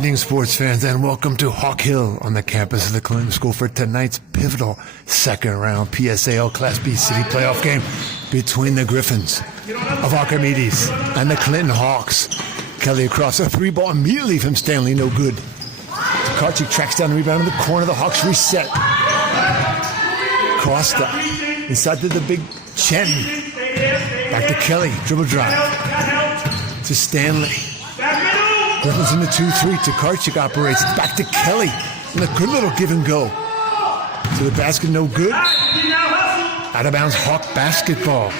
Evening, sports fans, and welcome to Hawk Hill on the campus of the Clinton School for tonight's pivotal second round PSAL Class B City playoff game between the Griffins of Archimedes and the Clinton Hawks. Kelly across a 3-ball immediately from Stanley, no good. Karchik tracks down the rebound in the corner. The Hawks reset. Costa inside to the big Chen. Back to Kelly, dribble drive to Stanley. Griffins in the 2-3 to Karchik operates. Back to Kelly. And a good little give and go. To the basket, no good. Out of bounds, Hawk basketball.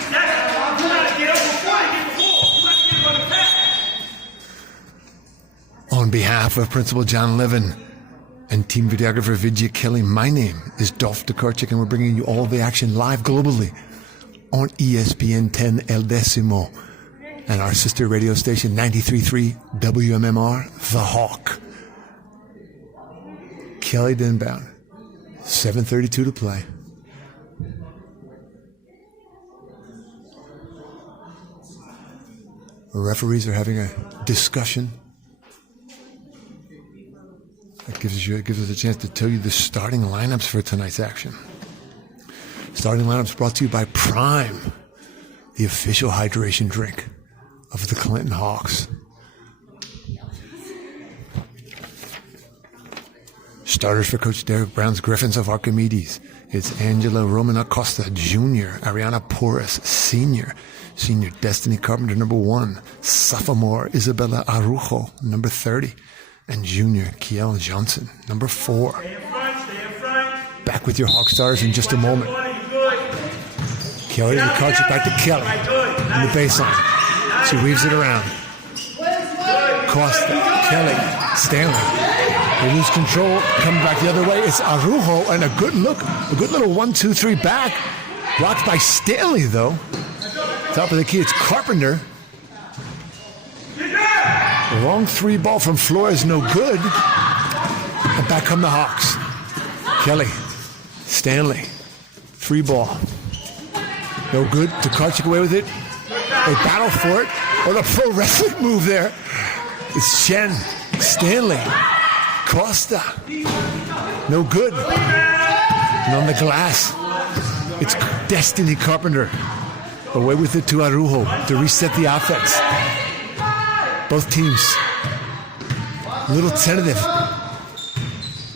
On behalf of Principal John Levin and team videographer Vijay Kelly, my name is Dolph Karchik, and we're bringing you all the action live globally on ESPN 10 El Decimo and our sister radio station 93.3 WMMR, The Hawk. Kelly to inbound. 7:32 to play. The referees are having a discussion. That gives us a chance to tell you the starting lineups for tonight's action. Starting lineups brought to you by Prime, the official hydration drink of the Clinton Hawks. Starters for Coach Derek Brown's Griffins of Archimedes. It's Angela Roman Acosta, Jr., Ariana Porras, Senior Destiny Carpenter, number 1, sophomore Isabella Arujo, number 30, and Junior Kiel Johnson, number 4. Back with your Hawk starters in just a moment. Kelly to Karchik, back to Kelly in the baseline. She weaves it around. Costa, Kelly, Stanley. They lose control, coming back the other way. It's Arujo, and a good little 1-2-3 back. Blocked by Stanley, though. Top of the key, it's Carpenter. The long 3-ball from Flores, no good. And back come the Hawks. Kelly, Stanley, 3-ball. No good. To Karchik away with it. They battle for it. Or the pro wrestling move there. It's Chen, Stanley, Costa. No good. And on the glass, it's Destiny Carpenter. Away with it to Arujo to reset the offense. Both teams a little tentative.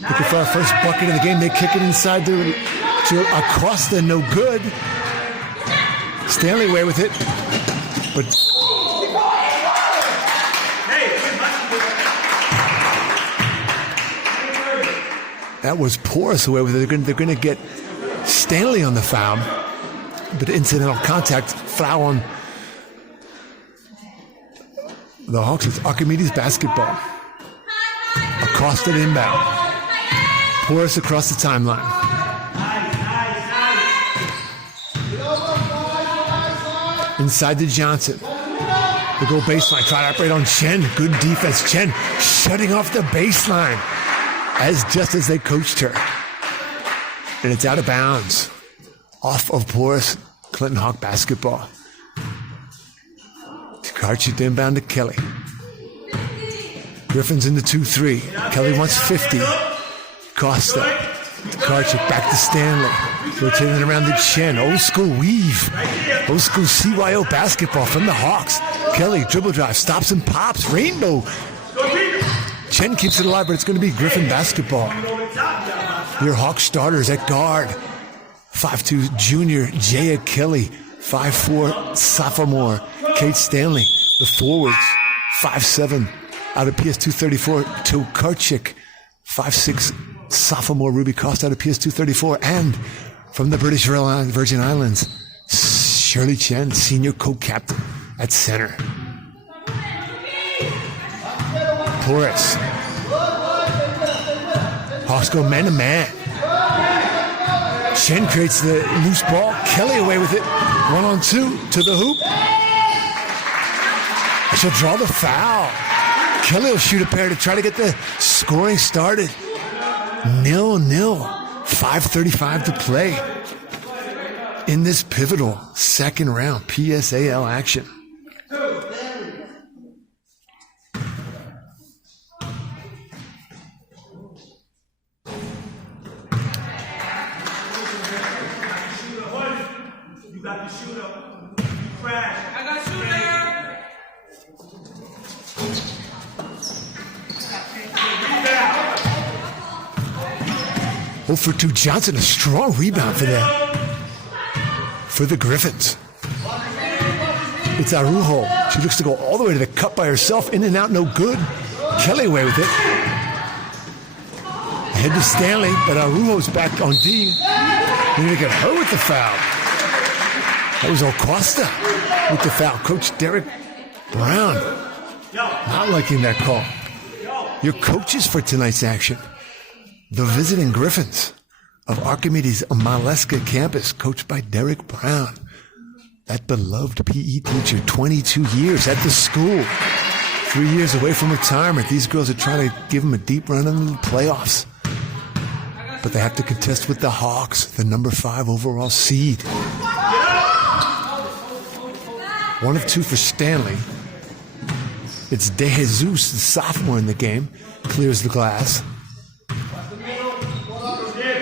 Looking for our first bucket of the game. They kick it inside to Acosta. No good. Stanley away with it. But that was Porras away with it. They're going to get Stanley on the foul. But incidental contact, foul on the Hawks. It's Archimedes basketball. Acosta to inbound. Porras across the timeline. Inside to Johnson. The goal baseline. Try to operate on Chen. Good defense. Chen shutting off the baseline just as they coached her. And it's out of bounds. Off of Porras. Clinton Hawk basketball. Karchik to inbound to Kelly. Griffins in the 2-3. Kelly wants 50. Costa. Karchik back to Stanley. Rotating around to Chen. Old school weave. Old school CYO basketball from the Hawks. Kelly, dribble drive, stops and pops. Rainbow. Chen keeps it alive, but it's going to be Griffin basketball. Your Hawk starters at guard. 5'2" junior Jaya Kelly. 5'4" sophomore Kate Stanley. The forwards. 5'7" out of PS 234 to Karchik. 5'6" sophomore Ruby Costa out of PS 234. And from the British Virgin Islands, Shirley Chen, senior co-captain at center. Porras. Hawks go man-to-man. Chen creates the loose ball. Kelly away with it. 1-on-2 to the hoop. She'll draw the foul. Kelly will shoot a pair to try to get the scoring started. 0-0. 5:35 to play in this pivotal second round PSAL action. Oh, for 2 Johnson, a strong rebound for them. For the Griffins. It's Arujo. She looks to go all the way to the cup by herself. In and out, no good. Kelly away with it. Ahead to Stanley, but Arujo's back on D. They're going to get her with the foul. That was Acosta with the foul. Coach Derek Brown not liking that call. Your coaches for tonight's action. The visiting Griffins of Archimedes Maleska Campus, coached by Derek Brown. That beloved PE teacher, 22 years at the school. 3 years away from retirement. These girls are trying to give him a deep run in the playoffs. But they have to contest with the Hawks, the number 5 overall seed. 1 of 2 for Stanley. It's De Jesus, the sophomore in the game, clears the glass.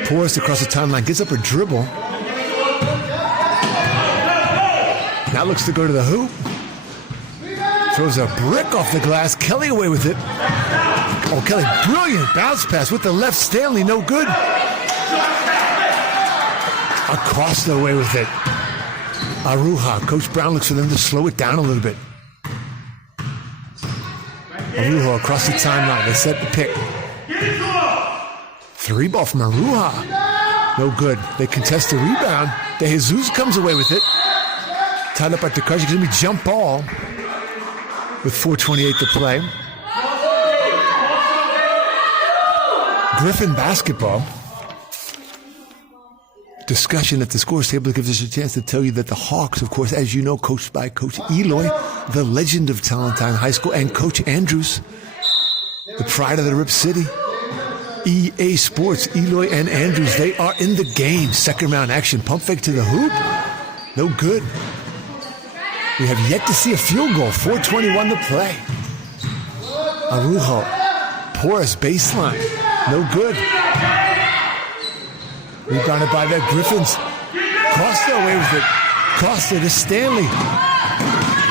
Pours across the timeline, gets up her dribble. Now looks to go to the hoop. Throws a brick off the glass. Kelly away with it. Oh, Kelly, brilliant bounce pass with the left. Stanley, no good. Acosta away with it. Arujo. Coach Brown looks for them to slow it down a little bit. Arujo across the timeline. They set the pick. 3 ball from Arujo. No good. They contest the rebound. De Jesus comes away with it. Tied up at the Takashi. It's going to be jump ball with 4:28 to play. Griffin basketball. Discussion at the scores table gives us a chance to tell you that the Hawks, of course, as you know, coached by Coach Eloy, the legend of Talentine High School, and Coach Andrews, the pride of the Rip City. EA Sports, Eloy and Andrews, they are in the game. Second round action. Pump fake to the hoop. No good. We have yet to see a field goal. 4:21 to play. Arujo. Porous baseline. No good. Rebounded by the Griffins. Costa away with it. Costa to Stanley.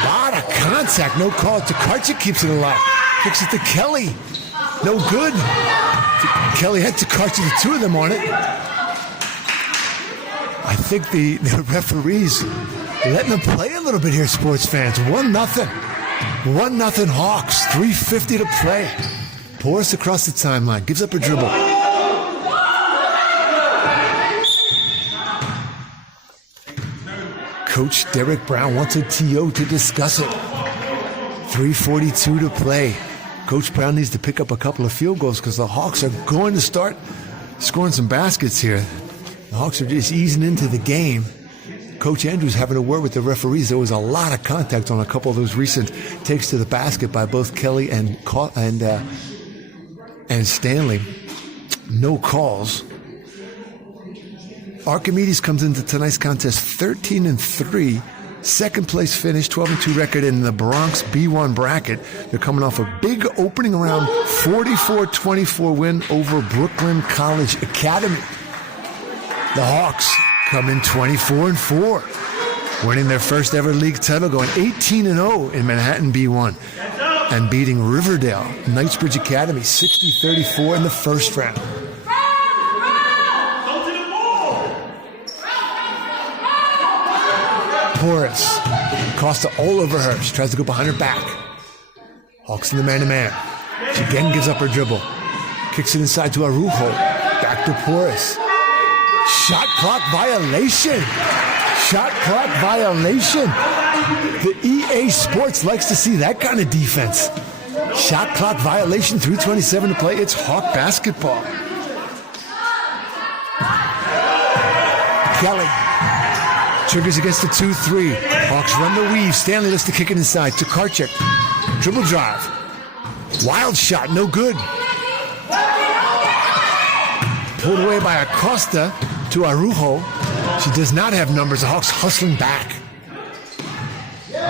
Lot of contact. No call. Takarchik keeps it alive. Kicks it to Kelly. No good. Kelly had Takarchik, the 2 of them on it. I think the referees letting them play a little bit here, sports fans. 1-0. 1-0 Hawks. 3:50 to play. Pours across the timeline. Gives up a dribble. Coach Derek Brown wants a TO to discuss it. 3:42 to play. Coach Brown needs to pick up a couple of field goals because the Hawks are going to start scoring some baskets here. The Hawks are just easing into the game. Coach Andrews having a word with the referees. There was a lot of contact on a couple of those recent takes to the basket by both Kelly and Stanley. No calls. Archimedes comes into tonight's contest 13-3. Second place finish, 12-2 record in the Bronx B1 bracket. They're coming off a big opening round 44-24 win over Brooklyn College Academy. The Hawks come in 24-4, winning their first ever league title, going 18-0 in Manhattan B1, and beating Riverdale Knightsbridge Academy 60-34 in the first round. Porous. Costa all over her. She tries to go behind her back. Hawks in the man-to-man. She again gives up her dribble. Kicks it inside to Arujo. Back to Porous. Shot clock violation. Shot clock violation. The EA Sports likes to see that kind of defense. Shot clock violation, 3:27 to play. It's Hawk basketball. Kelly triggers against the 2-3. Hawks run the weave. Stanley looks to kick it inside to Karchik. Dribble drive. Wild shot, no good. Pulled away by Acosta to Arujo. She does not have numbers. The Hawks hustling back.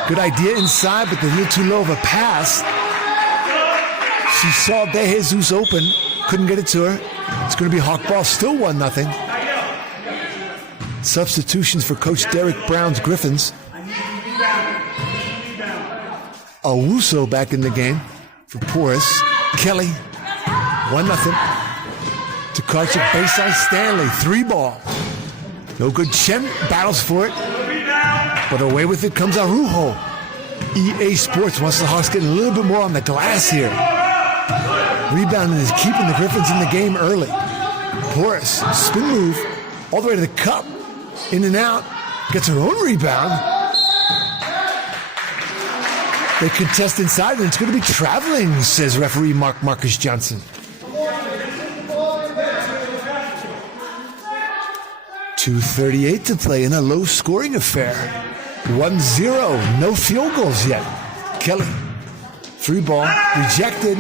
Good idea inside, but they're a little too low of a pass. She saw De Jesus open. Couldn't get it to her. It's going to be Hawk ball. Still 1-0. Substitutions for Coach Derek Brown's Griffins. Owusu back in the game for Porras. Kelly, 1-0. To Karchik, baseline Stanley, 3-ball. No good. Chen battles for it, but away with it comes Arujo. EA Sports wants the Hawks getting a little bit more on the glass here. Rebounding is keeping the Griffins in the game early. Porras, spin move, all the way to the cup. In and out, gets her own rebound. They contest inside, and it's going to be traveling, says referee Marcus Johnson. 2:38 to play in a low-scoring affair. 1-0, no field goals yet. Kelly, 3-ball, rejected.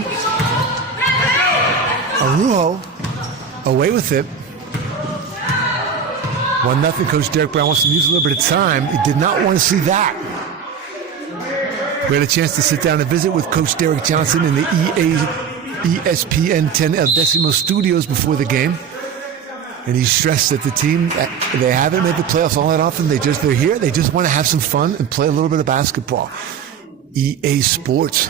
Arujo, away with it. 1-0, Coach Derek Brown wants to use a little bit of time. He did not want to see that. We had a chance to sit down and visit with Coach Derek Johnson in the ESPN 10 El Decimo studios before the game. And he stressed that the team, they haven't made the playoffs all that often. They're here. They just want to have some fun and play a little bit of basketball. EA Sports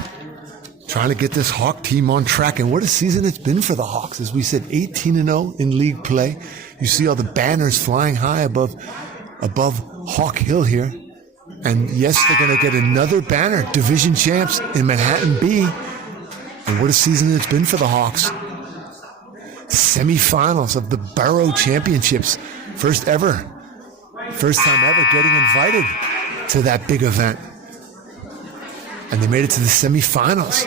trying to get this Hawk team on track. And what a season it's been for the Hawks. As we said, 18-0 in league play. You see all the banners flying high above Hawk Hill here. And yes, they're going to get another banner, division champs in Manhattan B. And what a season it's been for the Hawks. Semifinals of the Borough Championships. First time ever getting invited to that big event. And they made it to the semifinals.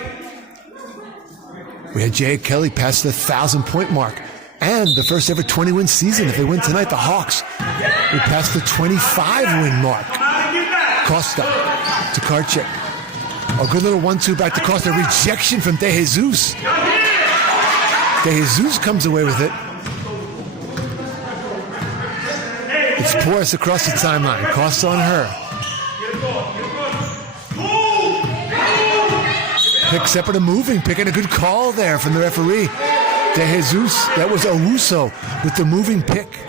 We had Jay Kelly pass the 1,000-point mark. And the first ever 20-win season. If they win tonight, the Hawks would pass the 25-win mark. Costa to Karchik. A good little 1-2 back to Costa. Rejection from De Jesus. De Jesus comes away with it. It's Porras across the timeline. Costa on her. Pick separate and moving. Picking a good call there from the referee. De Jesus. That was Owusu with the moving pick.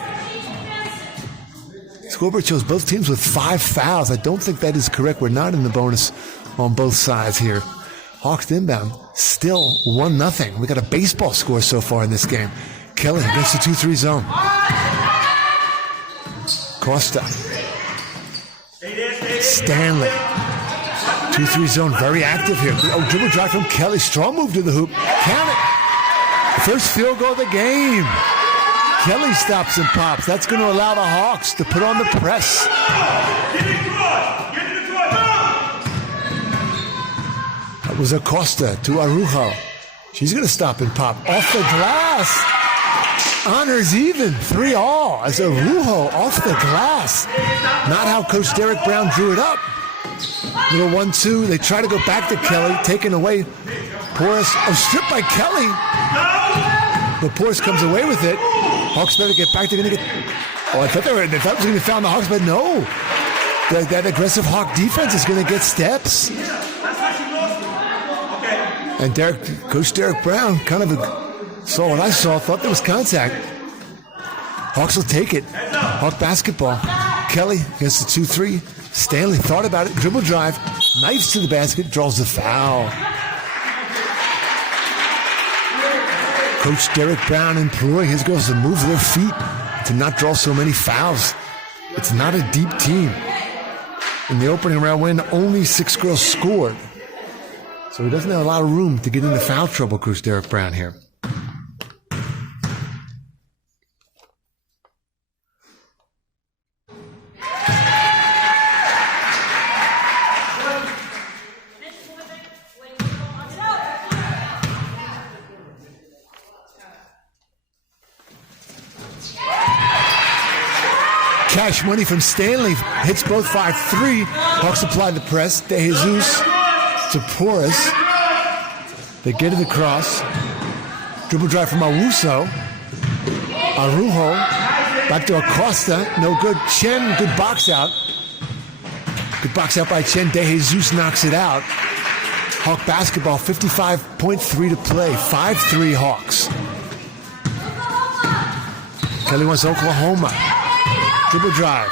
Scoreboard shows both teams with 5 fouls. I don't think that is correct. We're not in the bonus on both sides here. Hawks inbound, still 1-0. We got a baseball score so far in this game. Kelly against the 2-3 zone. Costa. Stanley. 2-3 zone, very active here. Oh, dribble drive from Kelly. Strong move to the hoop. Count it. First field goal of the game. Kelly stops and pops. That's going to allow the Hawks to put on the press. That was Acosta to Arujo. She's going to stop and pop. Off the glass. Honors even. 3-all as Arujo off the glass. Not how Coach Derek Brown drew it up. Little 1-2. They try to go back to Kelly. Taken away. Porras. Oh, stripped by Kelly. But Porras comes away with it. Hawks better get back. They're going to get... Oh, I thought it was going to be found the Hawks, but no. That aggressive Hawk defense is going to get steps. And Coach Derek Brown kind of saw what I saw, thought there was contact. Hawks will take it. Hawk basketball. Kelly against the 2-3. Stanley thought about it. Dribble drive. Knifes to the basket. Draws the foul. Coach Derek Brown imploring his girls to move their feet to not draw so many fouls. It's not a deep team. In the opening round win, only 6 girls scored. So he doesn't have a lot of room to get into foul trouble, Coach Derek Brown here. Cash money from Stanley hits both 5-3. Hawks apply the press. De Jesus to Porras. They get it across. Dribble drive from Owusu. Arujo. Back to Acosta. No good. Chen, good box out. Good box out by Chen. De Jesus knocks it out. Hawk basketball, 55.3 to play. 5-3 Hawks. Kelly wants Oklahoma. Dribble drive.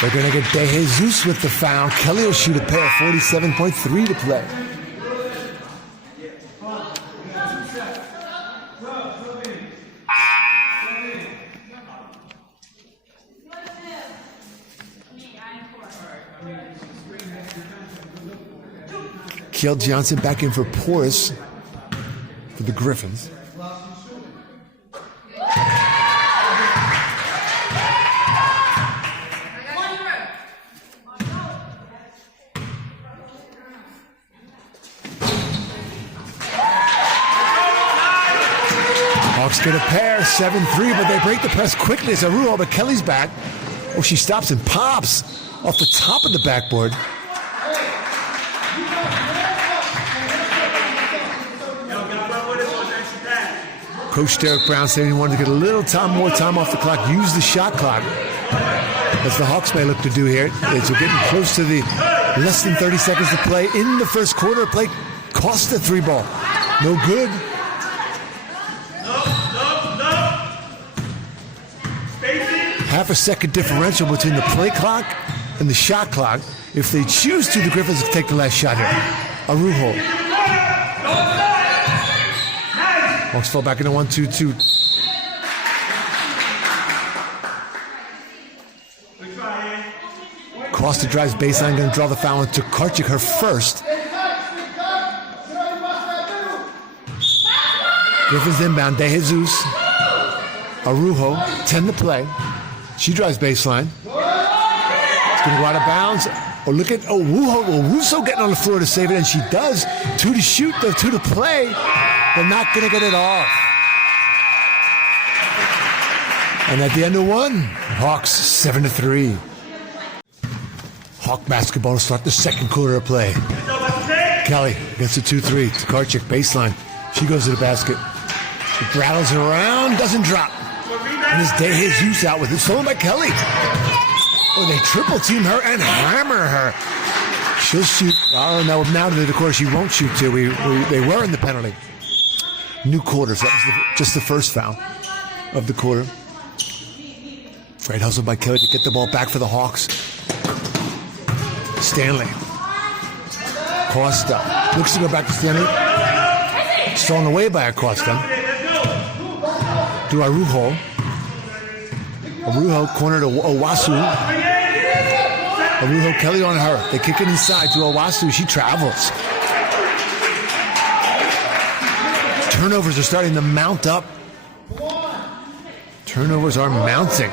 They're going to get De Jesus with the foul. Kelly will shoot a pair, 47.3 to play. Kiel Johnson back in for Porras for the Griffins. Hawks get a pair, 7-3, but they break the press quickly as Arujo, but Kelly's back. Oh, she stops and pops off the top of the backboard. Coach Derek Brown saying he wanted to get a little more time off the clock, use the shot clock. As the Hawks may look to do here, as we're getting close to the less than 30 seconds to play in the first quarter of play. Costa 3-ball. No good. Half a second differential between the play clock and the shot clock. If they choose to, the Griffins will take the last shot here. Arujo. Hawks fall back into 1-2-2. Costa drives baseline, going to draw the foul into Karchik, her first. Griffins inbound, De Jesus. Arujo, 10 to play. She drives baseline. It's going to go out of bounds. Oh, look at Owusu getting on the floor to save it, and she does. 2 to shoot, 2 to play. They're not going to get it off. And at the end of one, Hawks 7-3. Hawk basketball to start the second quarter of play. Kelly gets a 2-3 to Karchik, baseline. She goes to the basket. It rattles around, doesn't drop. And this De Jesus out with it. Stolen by Kelly. Oh, they triple team her and hammer her. She'll shoot. Oh, no, now of course she won't shoot too. They were in the penalty. New quarters. That was just the first foul of the quarter. Great hustle by Kelly to get the ball back for the Hawks. Stanley. Costa. Looks to go back to Stanley. Stolen away by Costa. To Arujo. Arujo corner to Owusu. Arujo, Kelly on her. They kick it inside to Owusu. She travels. Turnovers are starting to mount up. Turnovers are mounting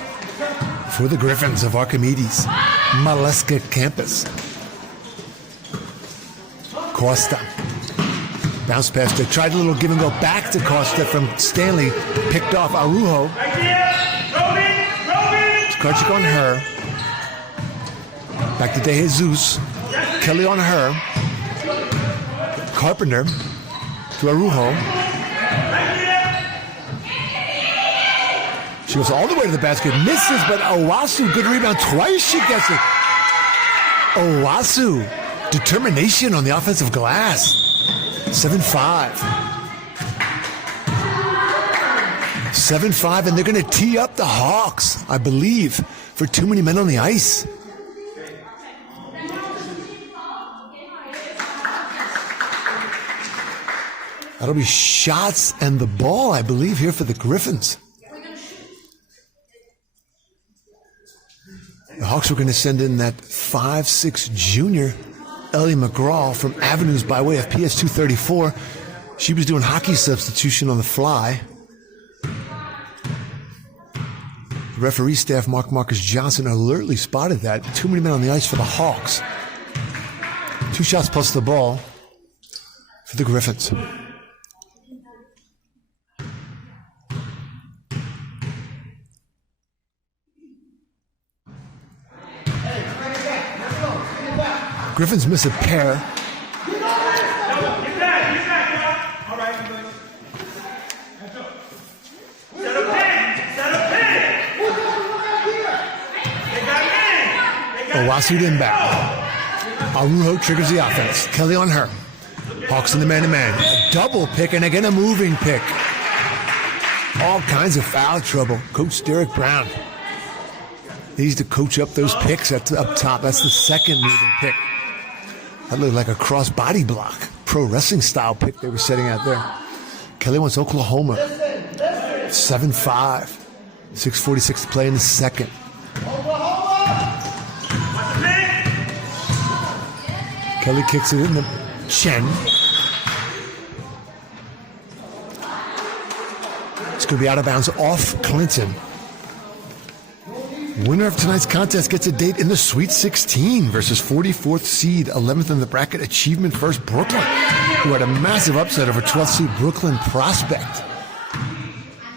for the Griffins of Archimedes. Maleska Campus. Costa. Bounce pass. They tried a little give and go back to Costa from Stanley. Picked off Arujo. Karchik on her. Back to De Jesus. Kelly on her. Carpenter to Arujo. She goes all the way to the basket. Misses, but Owusu, good rebound. Twice she gets it. Owusu. Determination on the offensive glass. 7-5. 7-5, and they're going to tee up the Hawks, I believe, for too many men on the ice. That'll be shots and the ball, I believe, here for the Griffins. The Hawks were going to send in that 5'6" junior, Ellie McGraw, from Avenues by way of PS 234. She was doing hockey substitution on the fly. The referee staff, Marcus Johnson, alertly spotted that. Too many men on the ice for the Hawks. 2 shots plus the ball for the Griffins. Griffins miss a pair. Owusu inbound. Arujo triggers the offense. Kelly on her. Hawks in the man-to-man. A double pick and again a moving pick. all kinds of foul trouble. Coach Derek Brown. He used to coach up those picks up top. That's the second leading pick. That looked like a cross body block. Pro wrestling style pick they were setting out there. Kelly wants Oklahoma. 7-5. 6:46 to play in the second. Kelly kicks it in the chin. It's going to be out of bounds off Clinton. Winner of tonight's contest gets a date in the Sweet 16 versus 44th seed, 11th in the bracket, Achievement First Brooklyn, who had a massive upset over 12th seed Brooklyn Prospect.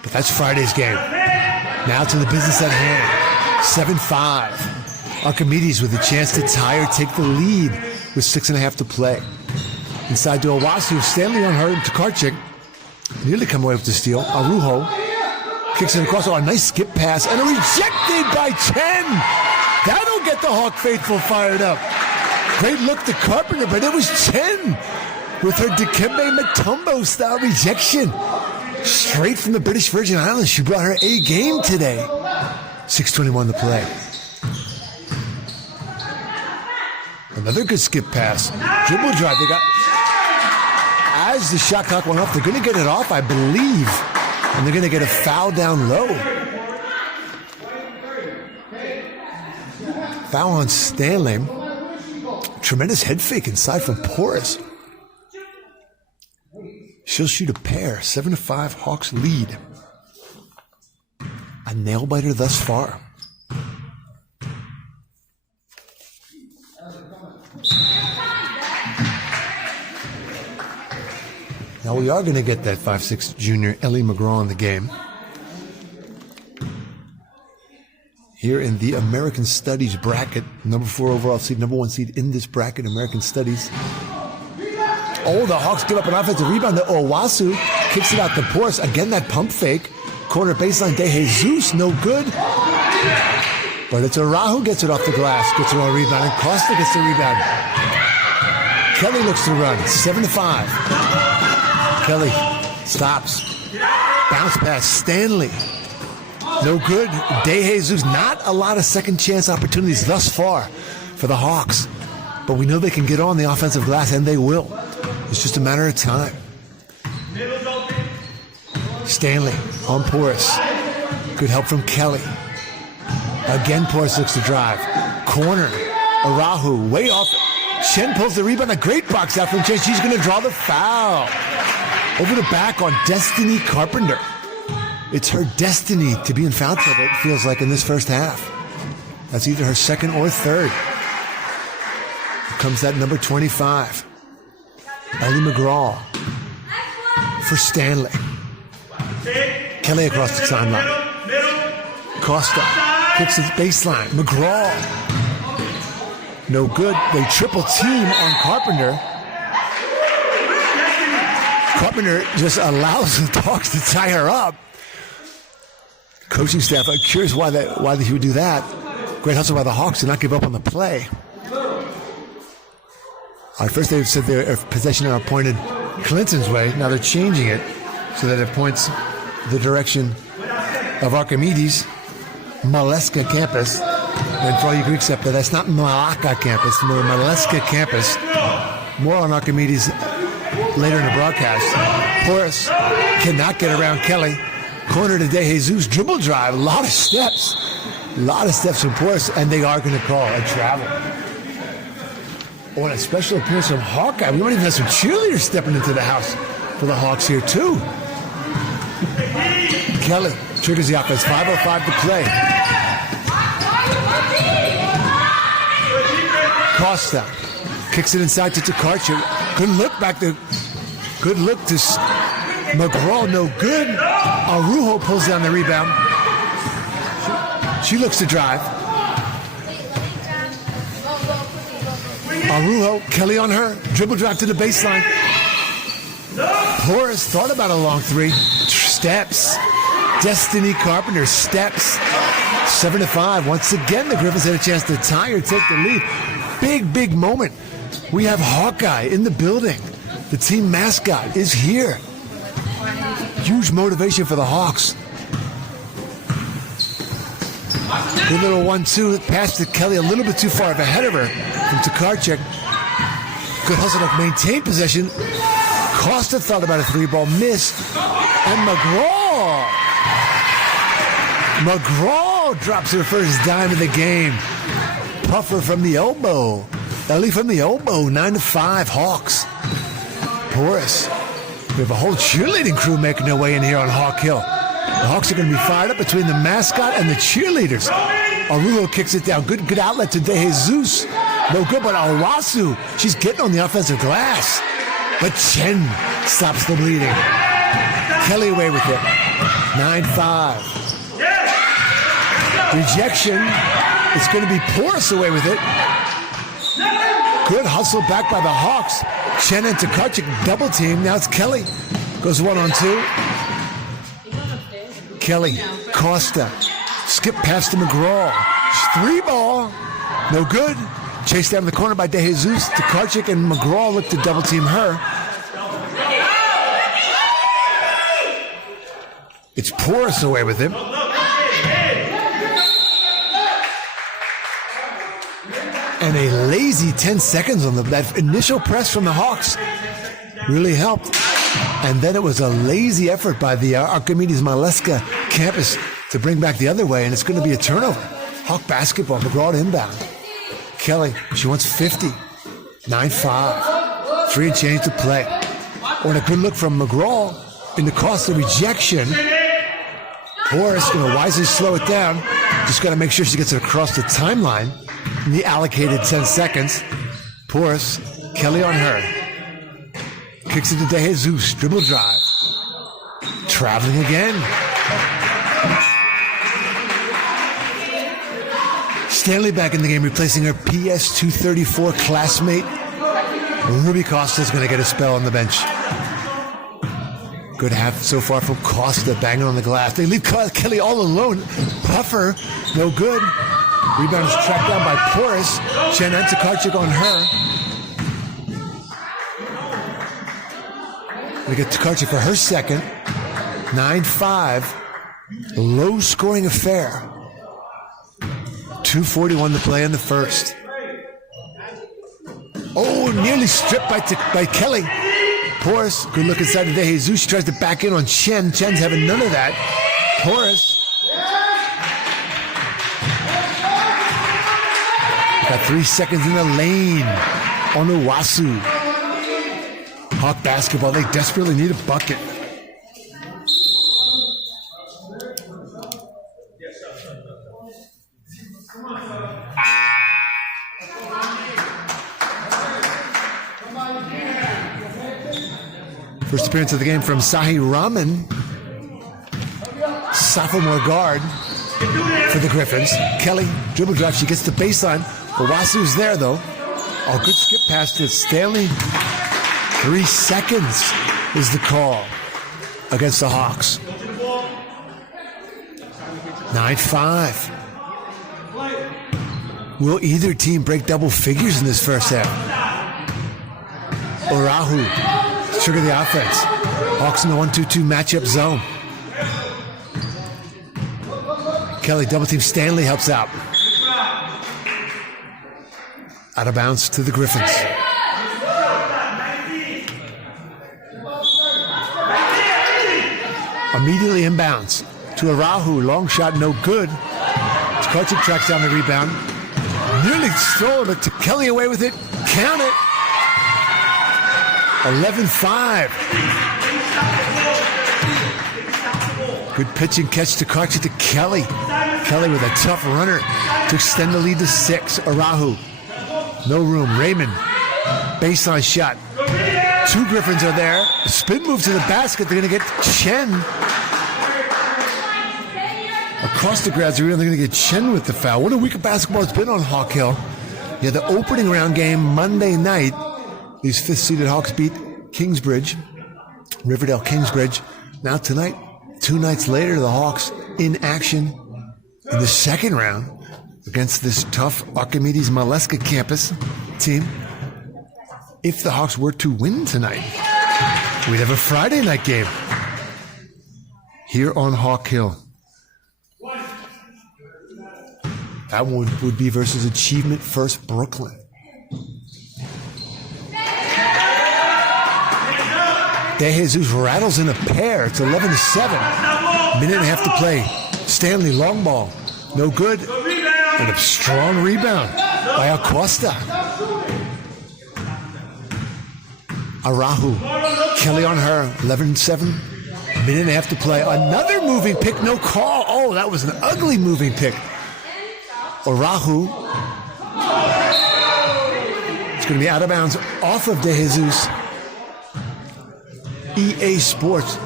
But that's Friday's game. Now to the business at hand. 7-5. Archimedes with a chance to tie or take the lead with 6.5 to play. Inside to Owasu, Stanley on her to Karchik. Nearly come away with the steal. Arujo kicks it across. Oh, a nice skip pass and a rejected by Chen. That'll get the Hawk faithful fired up. Great look to Carpenter, but it was Chen with her Dikembe Mutombo style rejection. Straight from the British Virgin Islands. She brought her A game today. 6:21 to play. Another good skip pass. Dribble drive. They got, as the shot clock went off, they're going to get it off, I believe. And they're going to get a foul down low. Foul on Stanley. Tremendous head fake inside from Porras. She'll shoot a pair. 7-5 Hawks lead. A nail biter thus far. Now we are going to get that 5'6" junior Ellie McGraw in the game. Here in the American Studies bracket, number 4 overall seed, number 1 seed in this bracket, American Studies. Oh, the Hawks give up an offensive rebound to Owasu. Kicks it out to Porras. Again, that pump fake. Corner baseline, De Jesus, no good. But it's Arahu gets it off the glass, gets it on a rebound, and Costa gets the rebound. Kelly looks to run, 7-5. Kelly stops. Bounce pass, Stanley. No good. De Jesus, not a lot of second chance opportunities thus far for the Hawks. But we know they can get on the offensive glass, and they will. It's just a matter of time. Stanley on Porras. Good help from Kelly. Again, Porras looks to drive. Corner. Arahu way off. Chen pulls the rebound. A great box out from Chen. She's going to draw the foul. Over the back on Destiny Carpenter. It's her destiny to be in foul trouble, it feels like, in this first half. That's either her second or third. Here comes that number 25. Ellie McGraw for Stanley. Kelly across the timeline. Costa kicks his baseline. McGraw. No good. They triple team on Carpenter. Carpenter just allows the Hawks to tie her up. Coaching staff, I'm curious why he would do that. Great hustle by the Hawks to not give up on the play. At first they said their possession are pointed Clinton's way. Now they're changing it so that it points the direction of Archimedes, Maleska Campus. And for all you Greeks up there, that's not Malacca Campus, more Maleska Campus. More on Archimedes later in the broadcast. Porras cannot get around Kelly. Corner to De Jesus, dribble drive, a lot of steps. A lot of steps from Porras, and they are going to call a travel. Oh, and a special appearance from Hawkeye. We might even have some cheerleaders stepping into the house for the Hawks here, too. Kelly triggers the offense, 5:05 to play. Costa kicks it inside to Takarcha. Good look back to McGraw, no good. Arujo pulls down the rebound. She looks to drive. Arujo, Kelly on her. Dribble drive to the baseline. Porras thought about a long three. Steps. Destiny Carpenter steps. 7-5. Once again, the Griffins had a chance to tie or take the lead. Big moment. We have Hawkeye in the building. The team mascot is here. huge motivation for the Hawks. Good little 1-2 pass to Kelly, a little bit too far ahead of her from Tokarczuk. Good hustle to maintain possession. Costa thought about a 3-ball, missed. And McGraw drops her first dime of the game. Puffer from the elbow. Ellie from the elbow, 9-5, Hawks. Porus. We have a whole cheerleading crew making their way in here on Hawk Hill. The Hawks are going to be fired up between the mascot and the cheerleaders. Arujo kicks it down. Good outlet to De Jesus. No good, but Awasu, she's getting on the offensive glass. But Chen stops the bleeding. Kelly away with it. 9-5. Rejection. It's going to be Porus away with it. Good hustle back by the Hawks. Chen and Tokarczuk double team. Now it's Kelly. Goes 1-on-2. Kelly, Costa. Skip pass to McGraw. 3-ball. No good. Chased down the corner by De Jesus. Tokarczuk and McGraw look to double team her. It's Porus away with him. And a lazy 10 seconds on that initial press from the Hawks really helped. And then it was a lazy effort by the Archimedes Maleska Campus to bring back the other way, and it's going to be a turnover. Hawk basketball, McGraw to inbound. Kelly, she wants 50. 9-5. 3 and change to play. Oh, and a good look from McGraw in the cost of rejection. Porus going to wisely slow it down. Just got to make sure she gets it across the timeline in the allocated 10 seconds. Porus, Kelly on her. Kicks it to De Jesus. Dribble drive. Traveling again. Stanley back in the game, replacing her PS 234 classmate. Ruby Costa's going to get a spell on the bench. Good half so far from Costa, banging on the glass. They leave Kelly all alone. Puffer, no good. Rebound is tracked down by Porus. Chen and Tokarczuk on her. We get Tokarczuk for her second. 9-5. Low-scoring affair. 2:41 to play in the first. Oh, nearly stripped by Kelly. Porus, good look inside to De Jesus. She tries to back in on Chen. Chen's having none of that. Porus. Got 3 seconds in the lane on Owasu. Hawk basketball, they desperately need a bucket. First appearance of the game from Sahi Raman, sophomore guard for the Griffins. Kelly, dribble drive, she gets the baseline. Owasu's there, though. Oh, good skip pass to Stanley. 3 seconds is the call against the Hawks. 9-5. Will either team break double figures in this first half? Orahu, trigger the offense. Hawks in the 1-2-2 matchup zone. Kelly double team. Stanley helps out. Out of bounds to the Griffins. Immediately inbounds to Arahu. Long shot, no good. Tokarczuk tracks down the rebound. Nearly stolen, but to Kelly away with it. Count it. 11-5. Good pitch and catch to Tokarczuk to Kelly. Kelly with a tough runner to extend the lead to 6. Arahu. No room. Raymond. Baseline shot. 2 Griffins are there. A spin move to the basket. They're going to get Chen. Across the grass, they're going to get Chen with the foul. What a week of basketball it's been on Hawk Hill. Yeah, the opening round game Monday night. These 5th-seeded Hawks beat Kingsbridge, Riverdale Kingsbridge. Now tonight, 2 nights later, the Hawks in action in the second round against this tough Archimedes Maleska Campus team. If the Hawks were to win tonight, we'd have a Friday night game. here on Hawk Hill. That one would be versus Achievement First Brooklyn. De Jesus rattles in a pair. It's 11-7. Minute and a half to play. Stanley, long ball. No good. And a strong rebound by Acosta. Arahu. Kelly on her. 11-7. Minute and a half to play. Another moving pick. No call. Oh, that was an ugly moving pick. Arahu. It's going to be out of bounds off of De Jesus. EA Sports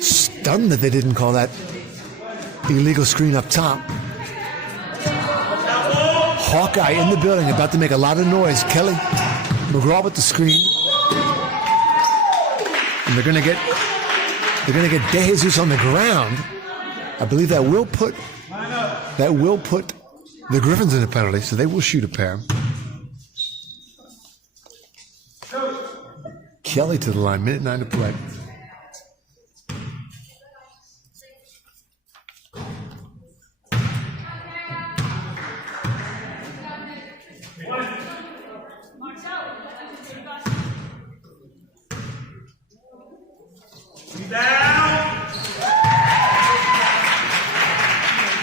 stunned that they didn't call that illegal screen up top. Hawkeye in the building, about to make a lot of noise. Kelly McGraw with the screen, and they're going to get De Jesus on the ground. I believe that will put the Griffins in a penalty, so they will shoot a pair. Kelly to the line, minute 9 to play.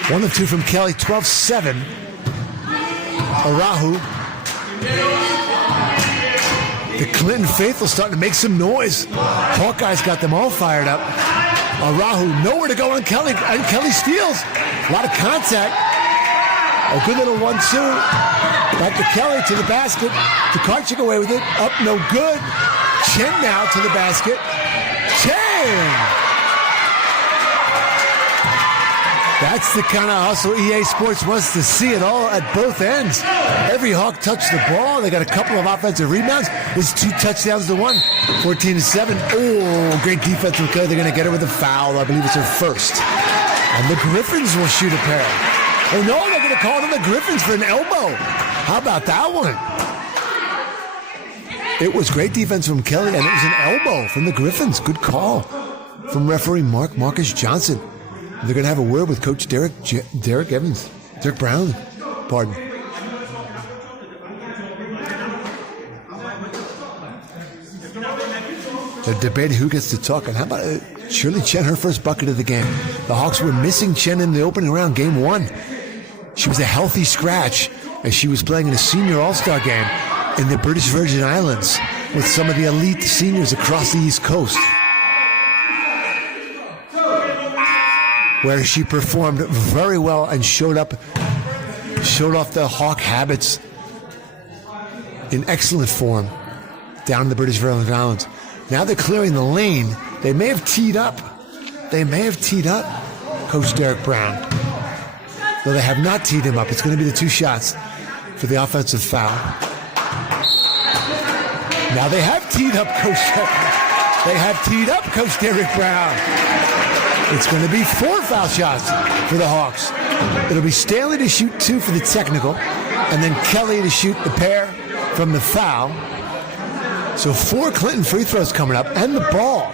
One of two from Kelly, 12-7. Arahu. The Clinton faithful starting to make some noise. Hawkeye's got them all fired up. Arahu nowhere to go on Kelly, and Kelly steals. A lot of contact. A good little 1-2. Back to Kelly to the basket. Tokarczyk away with it. Up, no good. Chen now to the basket. Chen! That's the kind of hustle EA Sports wants to see it all at both ends. Every Hawk touched the ball. They got a couple of offensive rebounds. It's 2 touchdowns to 1. 14-7. Oh, great defense from Kelly. They're going to get her with a foul. I believe it's her first. And the Griffins will shoot a pair. Oh, no, they're going to call it on the Griffins for an elbow. How about that one? It was great defense from Kelly, and it was an elbow from the Griffins. Good call from referee Marcus Johnson. They're going to have a word with Coach Derek Brown. Pardon. They're debating who gets to talk. And how about Shirley Chen, her first bucket of the game? The Hawks were missing Chen in the opening round, game 1. She was a healthy scratch as she was playing in a senior all-star game in the British Virgin Islands with some of the elite seniors across the East Coast, where she performed very well and showed off the Hawk habits in excellent form down in the British Virgin Islands. Now they're clearing the lane. They may have teed up. Coach Derek Brown. Though they have not teed him up. It's going to be the 2 shots for the offensive foul. Now they have teed up Coach Derek Brown. It's going to be 4 foul shots for the Hawks. It'll be Stanley to shoot 2 for the technical, and then Kelly to shoot the pair from the foul. So 4 Clinton free throws coming up, and the ball.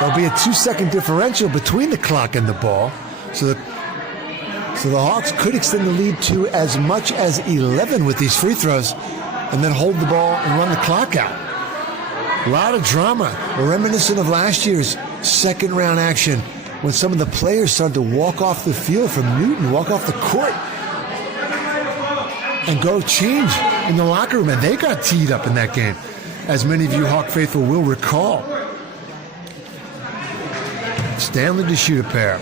There'll be a 2-second differential between the clock and the ball. So the Hawks could extend the lead to as much as 11 with these free throws, and then hold the ball and run the clock out. A lot of drama, reminiscent of last year's second round action when some of the players started to walk off the field from Newton, walk off the court, and go change in the locker room. And they got teed up in that game, as many of you Hawk faithful will recall. Stanley to shoot a pair.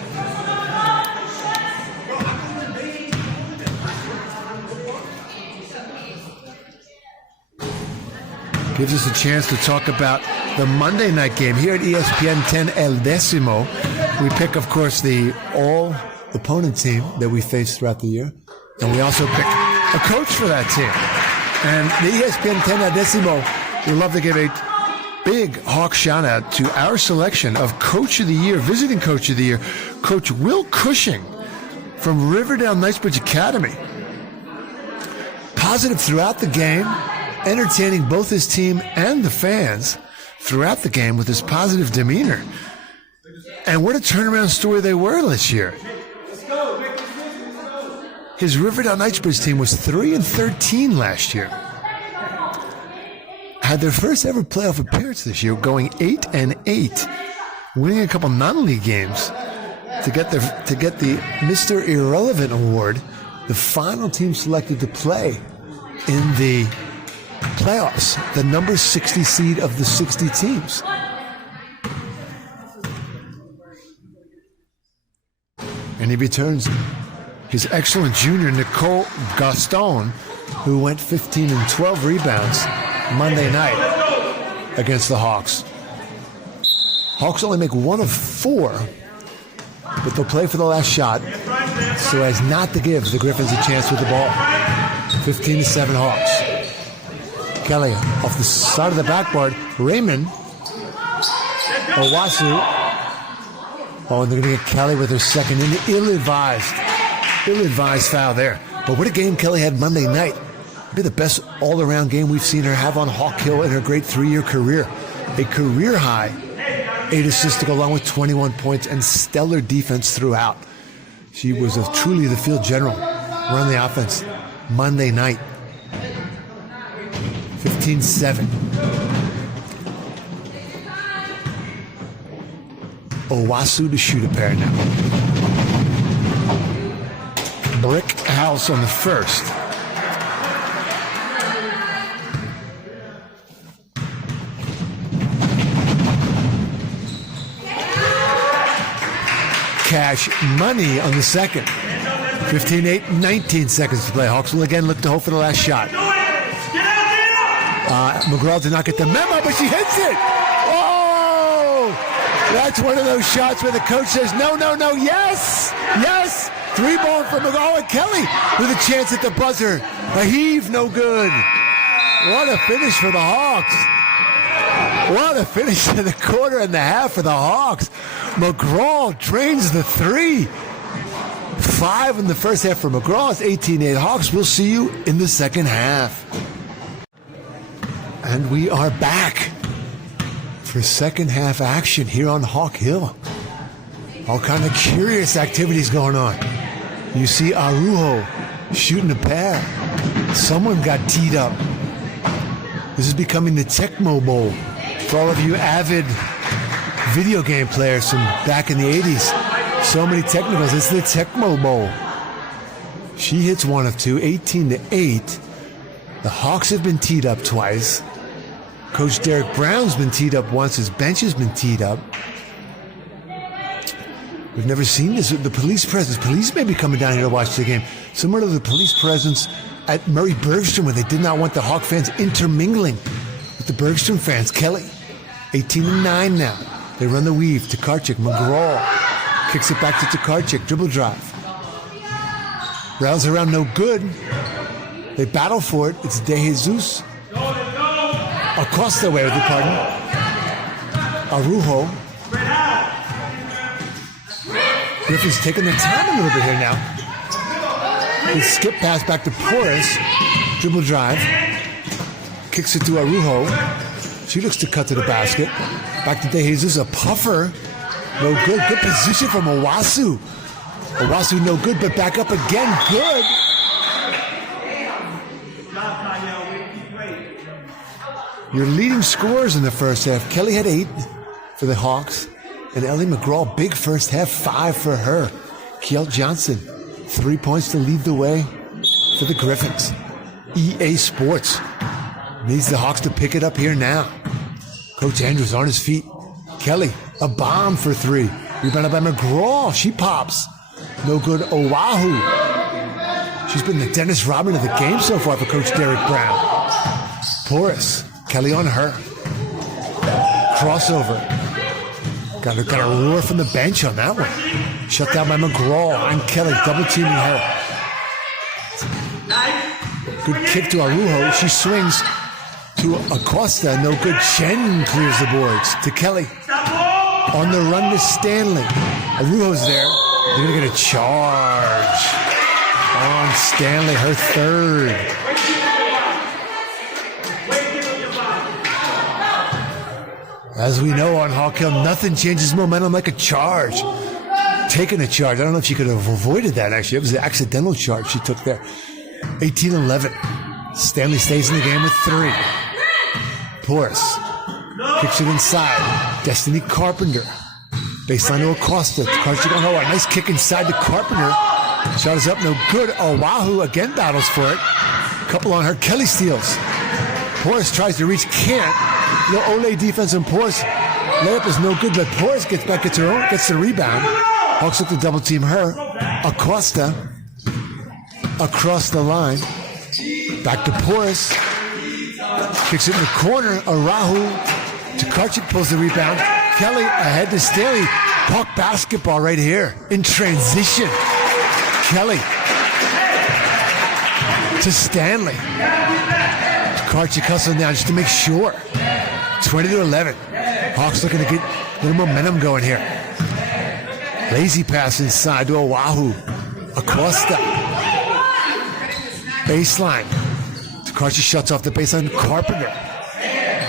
Gives us a chance to talk about the Monday night game here at ESPN 10 El Decimo. We pick, of course, the all-opponent team that we face throughout the year. And we also pick a coach for that team. And the ESPN 10 El Decimo, we'd love to give a big Hawk shout-out to our selection of Coach of the Year, visiting Coach of the Year, Coach Will Cushing from Riverdale Knightsbridge Academy. Positive throughout the game, entertaining both his team and the fans. throughout the game with his positive demeanor. And what a turnaround story they were this year. His Riverdale Knightsbridge team was 3-13 last year. Had their first ever playoff appearance this year, going 8-8, winning a couple non-league games to get the Mr. Irrelevant Award, the final team selected to play in the playoffs, the number 60 seed of the 60 teams. And he returns his excellent junior, Nicole Gaston, who went 15 and 12 rebounds Monday night against the Hawks. Hawks only make 1 of 4, but they'll play for the last shot so as not to give the Griffins a chance with the ball. 15-7 Hawks. Kelly off the side of the backboard. Raymond Owasu. Oh, and they're going to get Kelly with her second ill-advised foul there. But what a game Kelly had Monday night. Be the best all-around game we've seen her have on Hawk Hill in her great 3-year career. A career high 8 assists to go along with 21 points and stellar defense throughout. She was truly the field general run the offense Monday night. 15-7. Owasu to shoot a pair now. Brick house on the first. Cash money on the second. 15-8, 19 seconds to play. Hawks will again look to hope for the last shot. McGraw did not get the memo, but she hits it. Oh! That's one of those shots where the coach says, no, yes, yes. 3-ball for McGraw and Kelly with a chance at the buzzer. A heave, no good. What a finish for the Hawks. What a finish to the quarter and the half for the Hawks. McGraw drains the 3. 5 in the first half for McGraw. It's 18-8 Hawks. We'll see you in the second half. And we are back for second half action here on Hawk Hill. All kind of curious activities going on. You see Arujo shooting a pair. Someone got teed up. This is becoming the Tecmo Bowl. For all of you avid video game players from back in the 80s, so many technicals, it's the Tecmo Bowl. She hits 1 of 2, 18-8. The Hawks have been teed up twice. Coach Derek Brown's been teed up once. His bench has been teed up. We've never seen this. The police presence. Police may be coming down here to watch the game. Similar to the police presence at Murray Bergstrom, where they did not want the Hawk fans intermingling with the Bergstrom fans. Kelly, 18-9 now. They run the weave to Karchik. McGraw kicks it back to Karchik. Dribble drive. Rails around, no good. They battle for it. It's De Jesus. Across the way, with the pardon. Arujo. Griffins taking their time a little bit here now. They skip pass back to Porras. Dribble drive. Kicks it to Arujo. She looks to cut to the basket. Back to De Jesus. A puffer. No good. Good position from Owasu. Owasu no good, but back up again. Good. Your leading scorers in the first half. Kelly had 8 for the Hawks. And Ellie McGraw, big first half, 5 for her. Kiel Johnson, 3 points to lead the way for the Griffins. EA Sports needs the Hawks to pick it up here now. Coach Andrews on his feet. Kelly, a bomb for 3. Rebounded by McGraw. She pops. No good. Oahu. She's been the Dennis Rodman of the game so far for Coach Derek Brown. Porras. Kelly on her. Crossover. Got a roar from the bench on that one. Shut down by McGraw and Kelly, double teaming her. Good kick to Arujo. She swings to Acosta. No good. Chen clears the boards to Kelly. On the run to Stanley. Arujo's there. They're going to get a charge on Stanley, her third. As we know on Hawk Hill, nothing changes momentum like a charge. Taking a charge. I don't know if she could have avoided that, actually. It was an accidental charge she took there. 18-11. Stanley stays in the game with 3. Porus kicks it inside. Destiny Carpenter. Baseline to Acosta. Carter going, oh, a nice kick inside to Carpenter. Shot is up, no good. Oahu again battles for it. Couple on her. Kelly steals. Porus tries to reach, can't. No Ole defense on Porus. Layup is no good, but Porus gets back, gets the rebound. Hawks look to double team her. Acosta across the line. Back to Porus. Kicks it in the corner. Arahu. Tokarczyk pulls the rebound. Kelly ahead to Stanley. Puck basketball right here in transition. Kelly to Stanley. Tokarczyk hustling down just to make sure. 20-11. Hawks looking to get a little momentum going here. Lazy pass inside to Oahu. Acosta. Baseline. Tokarczyk shuts off the baseline. Carpenter.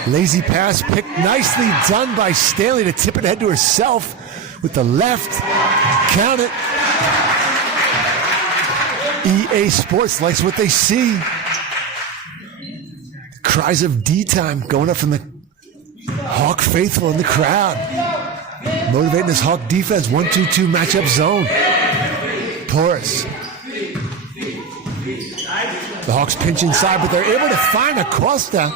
Lazy pass picked nicely done by Stanley to tip it ahead to herself with the left. Count it. EA Sports likes what they see. Cries of D time going up from the Hawk faithful in the crowd. Motivating this Hawk defense. 1-2-2 matchup zone. Porus. The Hawks pinch inside, but they're able to find Acosta.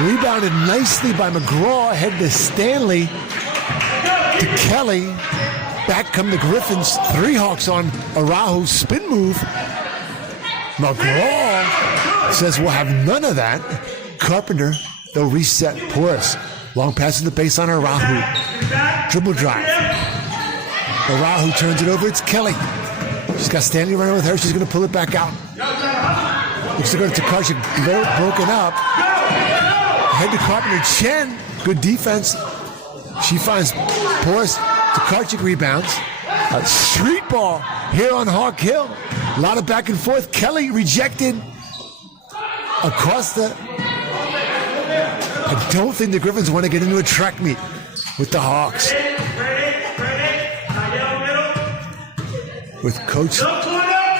Rebounded nicely by McGraw. Ahead to Stanley. To Kelly. Back come the Griffins. 3 Hawks on Arahu. Spin move. McGraw says we'll have none of that. Carpenter, they'll reset. Porus. Long pass to the base on Arahu. Dribble drive. Arahu turns it over. It's Kelly. She's got Stanley running with her. She's going to pull it back out. Looks to go to Tokarczyk. Broken up. Head to Carpenter. Chen. Good defense. She finds Porus. Tokarczyk rebounds. A street ball here on Hawk Hill. A lot of back and forth. Kelly rejected. Acosta. I don't think the Griffins want to get into a track meet with the Hawks. With Coach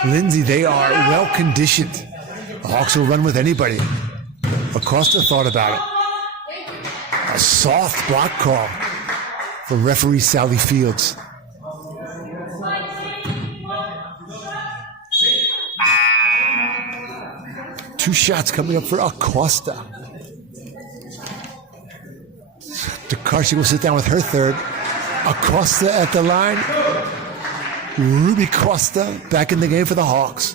Lindsay, they are well conditioned. The Hawks will run with anybody. Acosta thought about it. A soft block call from referee Sally Fields. Two shots coming up for Acosta. Tokarczyk will sit down with her third. Acosta at the line. Ruby Costa back in the game for the Hawks.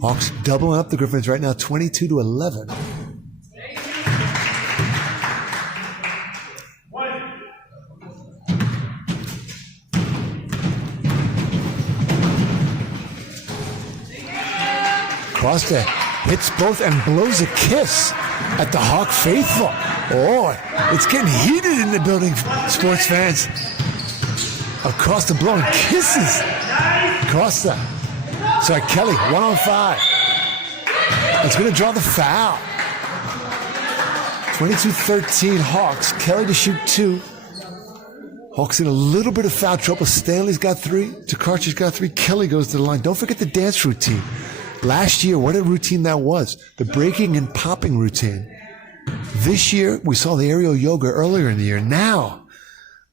Hawks doubling up the Griffins right now, 22-11. Costa hits both and blows a kiss at the Hawk faithful. Oh, it's getting heated in the building, sports fans. Acosta blowing kisses. Costa. Sorry, Kelly, 1-on-5. It's going to draw the foul. 22-13 Hawks. Kelly to shoot 2. Hawks in a little bit of foul trouble. Stanley's got 3. Tokarczyk's got 3. Kelly goes to the line. Don't forget the dance routine. Last year, what a routine that was. The breaking and popping routine. This year, we saw the aerial yoga earlier in the year. Now,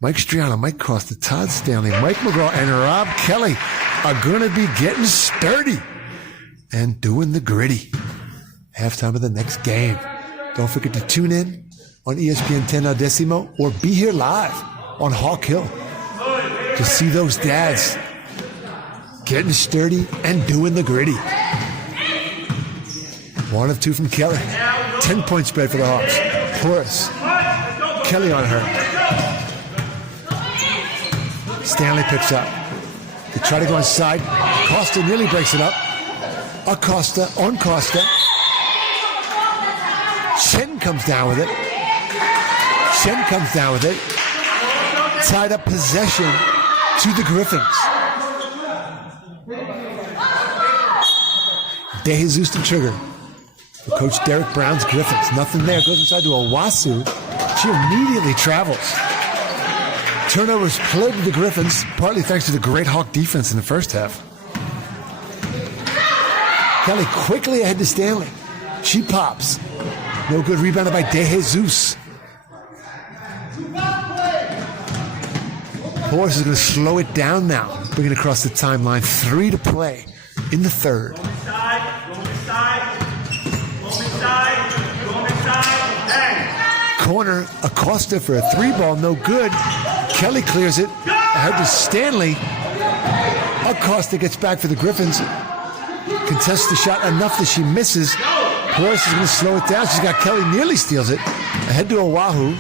Mike Striano, Mike Costa, Todd Stanley, Mike McGraw, and Rob Kelly are going to be getting sturdy and doing the gritty. Halftime of the next game. Don't forget to tune in on ESPN 10 Decimo or be here live on Hawk Hill to see those dads getting sturdy and doing the gritty. 1 of 2 from Kelly. 10-point spread for the Hawks. Porus. Kelly on her. Stanley picks up. They try to go inside. Costa nearly breaks it up. Acosta on Costa. Chen comes down with it. Chen comes down with it. Tied up possession to the Griffins. De Jesus to trigger. for Coach Derek Brown's Griffins. Nothing there. Goes inside to Owasu. She immediately travels. Turnovers plagued the Griffins, partly thanks to the great Hawk defense in the first half. Kelly quickly ahead to Stanley. She pops. No good. Rebounded by DeJesus. Horace is going to slow it down now. Bring it across the timeline. 3 to play in the third. Corner, Acosta for a 3-ball. No good. Kelly clears it. Ahead to Stanley. Acosta gets back for the Griffins. Contests the shot enough that she misses. Horace is going to slow it down. She's got Kelly, nearly steals it. Ahead to Oahu.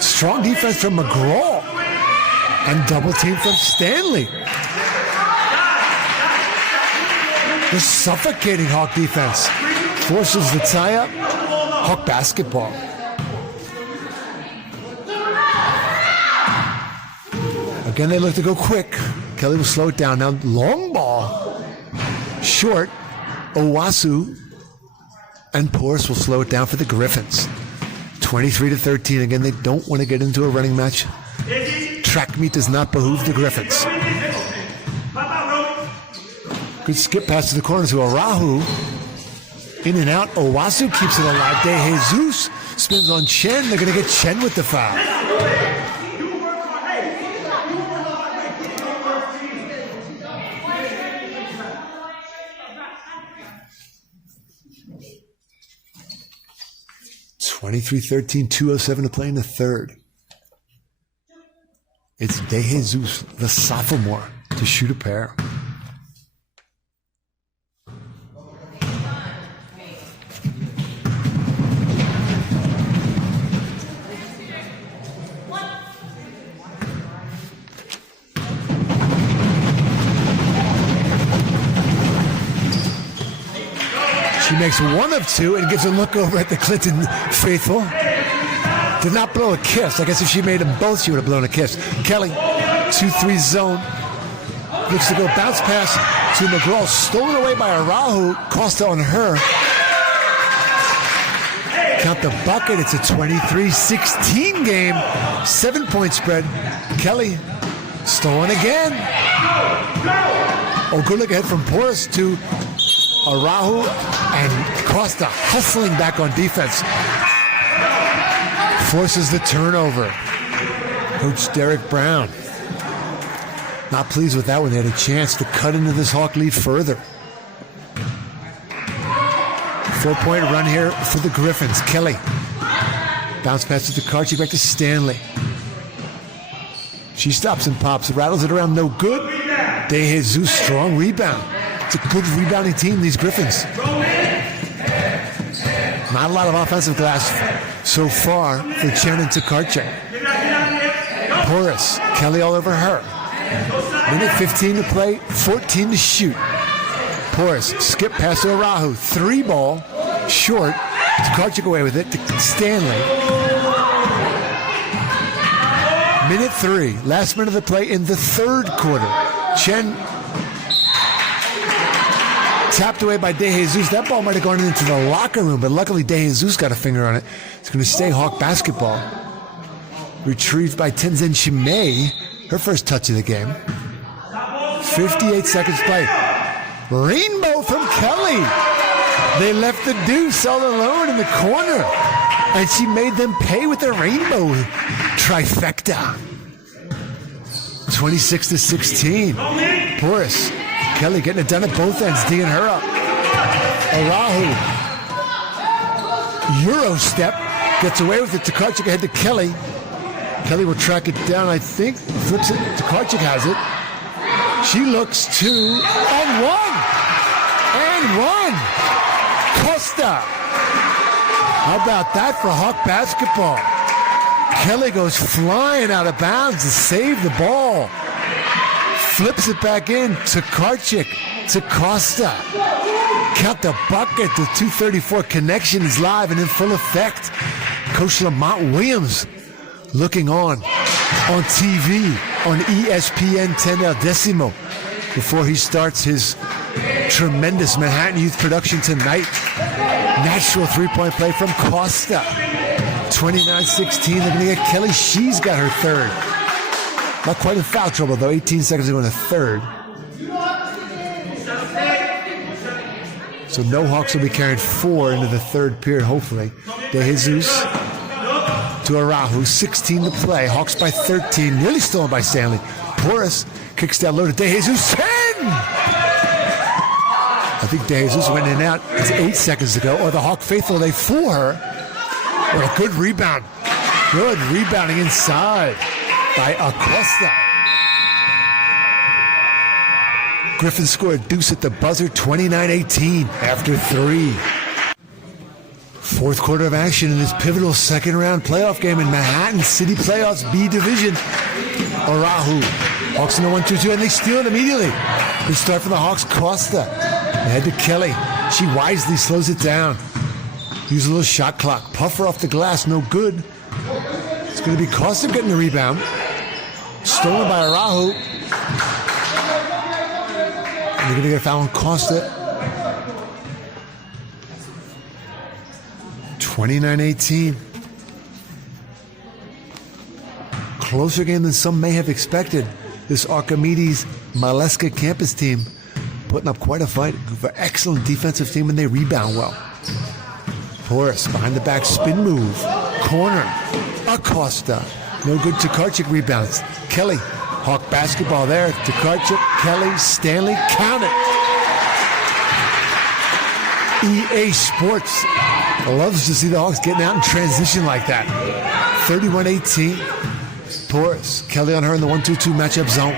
Strong defense from McGraw. And double team from Stanley. The suffocating Hawk defense forces the tie-up. Hawk basketball. Again, they look to go quick. Kelly will slow it down. Now, long ball. Short. Owasu and Porce will slow it down for the Griffins. 23-13. Again, they don't want to get into a running match. Track meet does not behoove the Griffins. Good skip pass to the corner to Arahu. In and out. Owasu keeps it alive. DeJesus spins on Chen. They're going to get Chen with the foul. (23-13), 2:07 to play in the third. It's DeJesus, the sophomore, to shoot a pair. She makes 1 of 2 and gives a look over at the Clinton faithful. Did not blow a kiss. I guess if she made them both, she would have blown a kiss. Kelly, 2-3 zone. Looks to go bounce pass to McGraw. Stolen away by Arahu. Costa on her. Count the bucket. It's a 23-16 game. 7-point spread. Kelly, stolen again. Oh, good look ahead from Porce to Arahu, and Costa hustling back on defense. Forces the turnover. Coach Derek Brown not pleased with that one. They had a chance to cut into this Hawk lead further. 4-point run here for the Griffins. Kelly. Bounce pass to Karchi, back to Stanley. She stops and pops, rattles it around, no good. DeJesus, strong rebound. It's a good rebounding team, these Griffins. Not a lot of offensive glass so far for Chen and Tokarczuk. Porce, Kelly all over her. Minute 15 to play, 14 to shoot. Porce, skip pass to Arahu. 3-ball, short. Tokarczuk away with it to Stanley. Minute 3, last minute of the play in the third quarter. Chen tapped away by DeJesus. That ball might have gone into the locker room, but luckily DeJesus got a finger on it. It's going to stay Hawk basketball. Retrieved by Tenzin Chimay, her first touch of the game. 58 seconds play. Rainbow from Kelly. They left the deuce all alone in the corner, and she made them pay with the rainbow trifecta. 26-16. Porce. Kelly getting it done at both ends, D'ing her up. Arahu. Euro step. Gets away with it. Tokarczuk ahead to Kelly. Kelly will track it down, I think. Flips it. Tokarczuk has it. She looks 2 and 1. And 1. Costa. How about that for Hawk basketball? Kelly goes flying out of bounds to save the ball. Flips it back in to Tokarczuk, to Costa. Count the bucket. The 234 connection is live and in full effect. Coach Lamont Williams looking on TV on ESPN 10 El Decimo before he starts his tremendous Manhattan Youth production tonight. Natural three-point play from Costa. 29-16. They're going to get Kelly. She's got her third. Not quite in foul trouble, though. 18 seconds to go in the third. So no Hawks will be carrying 4 into the third period, hopefully. De Jesus to Arahu. 16 to play. Hawks by 13. Nearly stolen by Stanley. Porras kicks down low to De Jesus. 10! I think De Jesus went in and out. It's 8 seconds to go. Or the Hawk faithful, they fool her. What a good rebound. Good rebounding inside by Acosta. Griffins scored a deuce at the buzzer, 29-18 after 3. Fourth quarter of action in this pivotal second round playoff game in Manhattan City Playoffs B Division. Arahu. Hawks in the 1-2-2, and they steal it immediately. Good start for the Hawks. Costa. Ahead to Kelly. She wisely slows it down. Use a little shot clock. Puffer off the glass, no good. It's going to be Costa getting the rebound. Stolen by Arahu. They're going to get a foul on Costa. 29-18. Closer game than some may have expected. This Archimedes Maleska Campus team putting up quite a fight. For excellent defensive team, and they rebound well. Porras behind the back spin move. Corner. Acosta. No good. Tokarczyk rebounds. Kelly. Hawk basketball there. Tokarczyk, Kelly, Stanley. Count it. EA Sports loves to see the Hawks getting out in transition like that. 31-18. Porras. Kelly on her in the 1-2-2 matchup zone.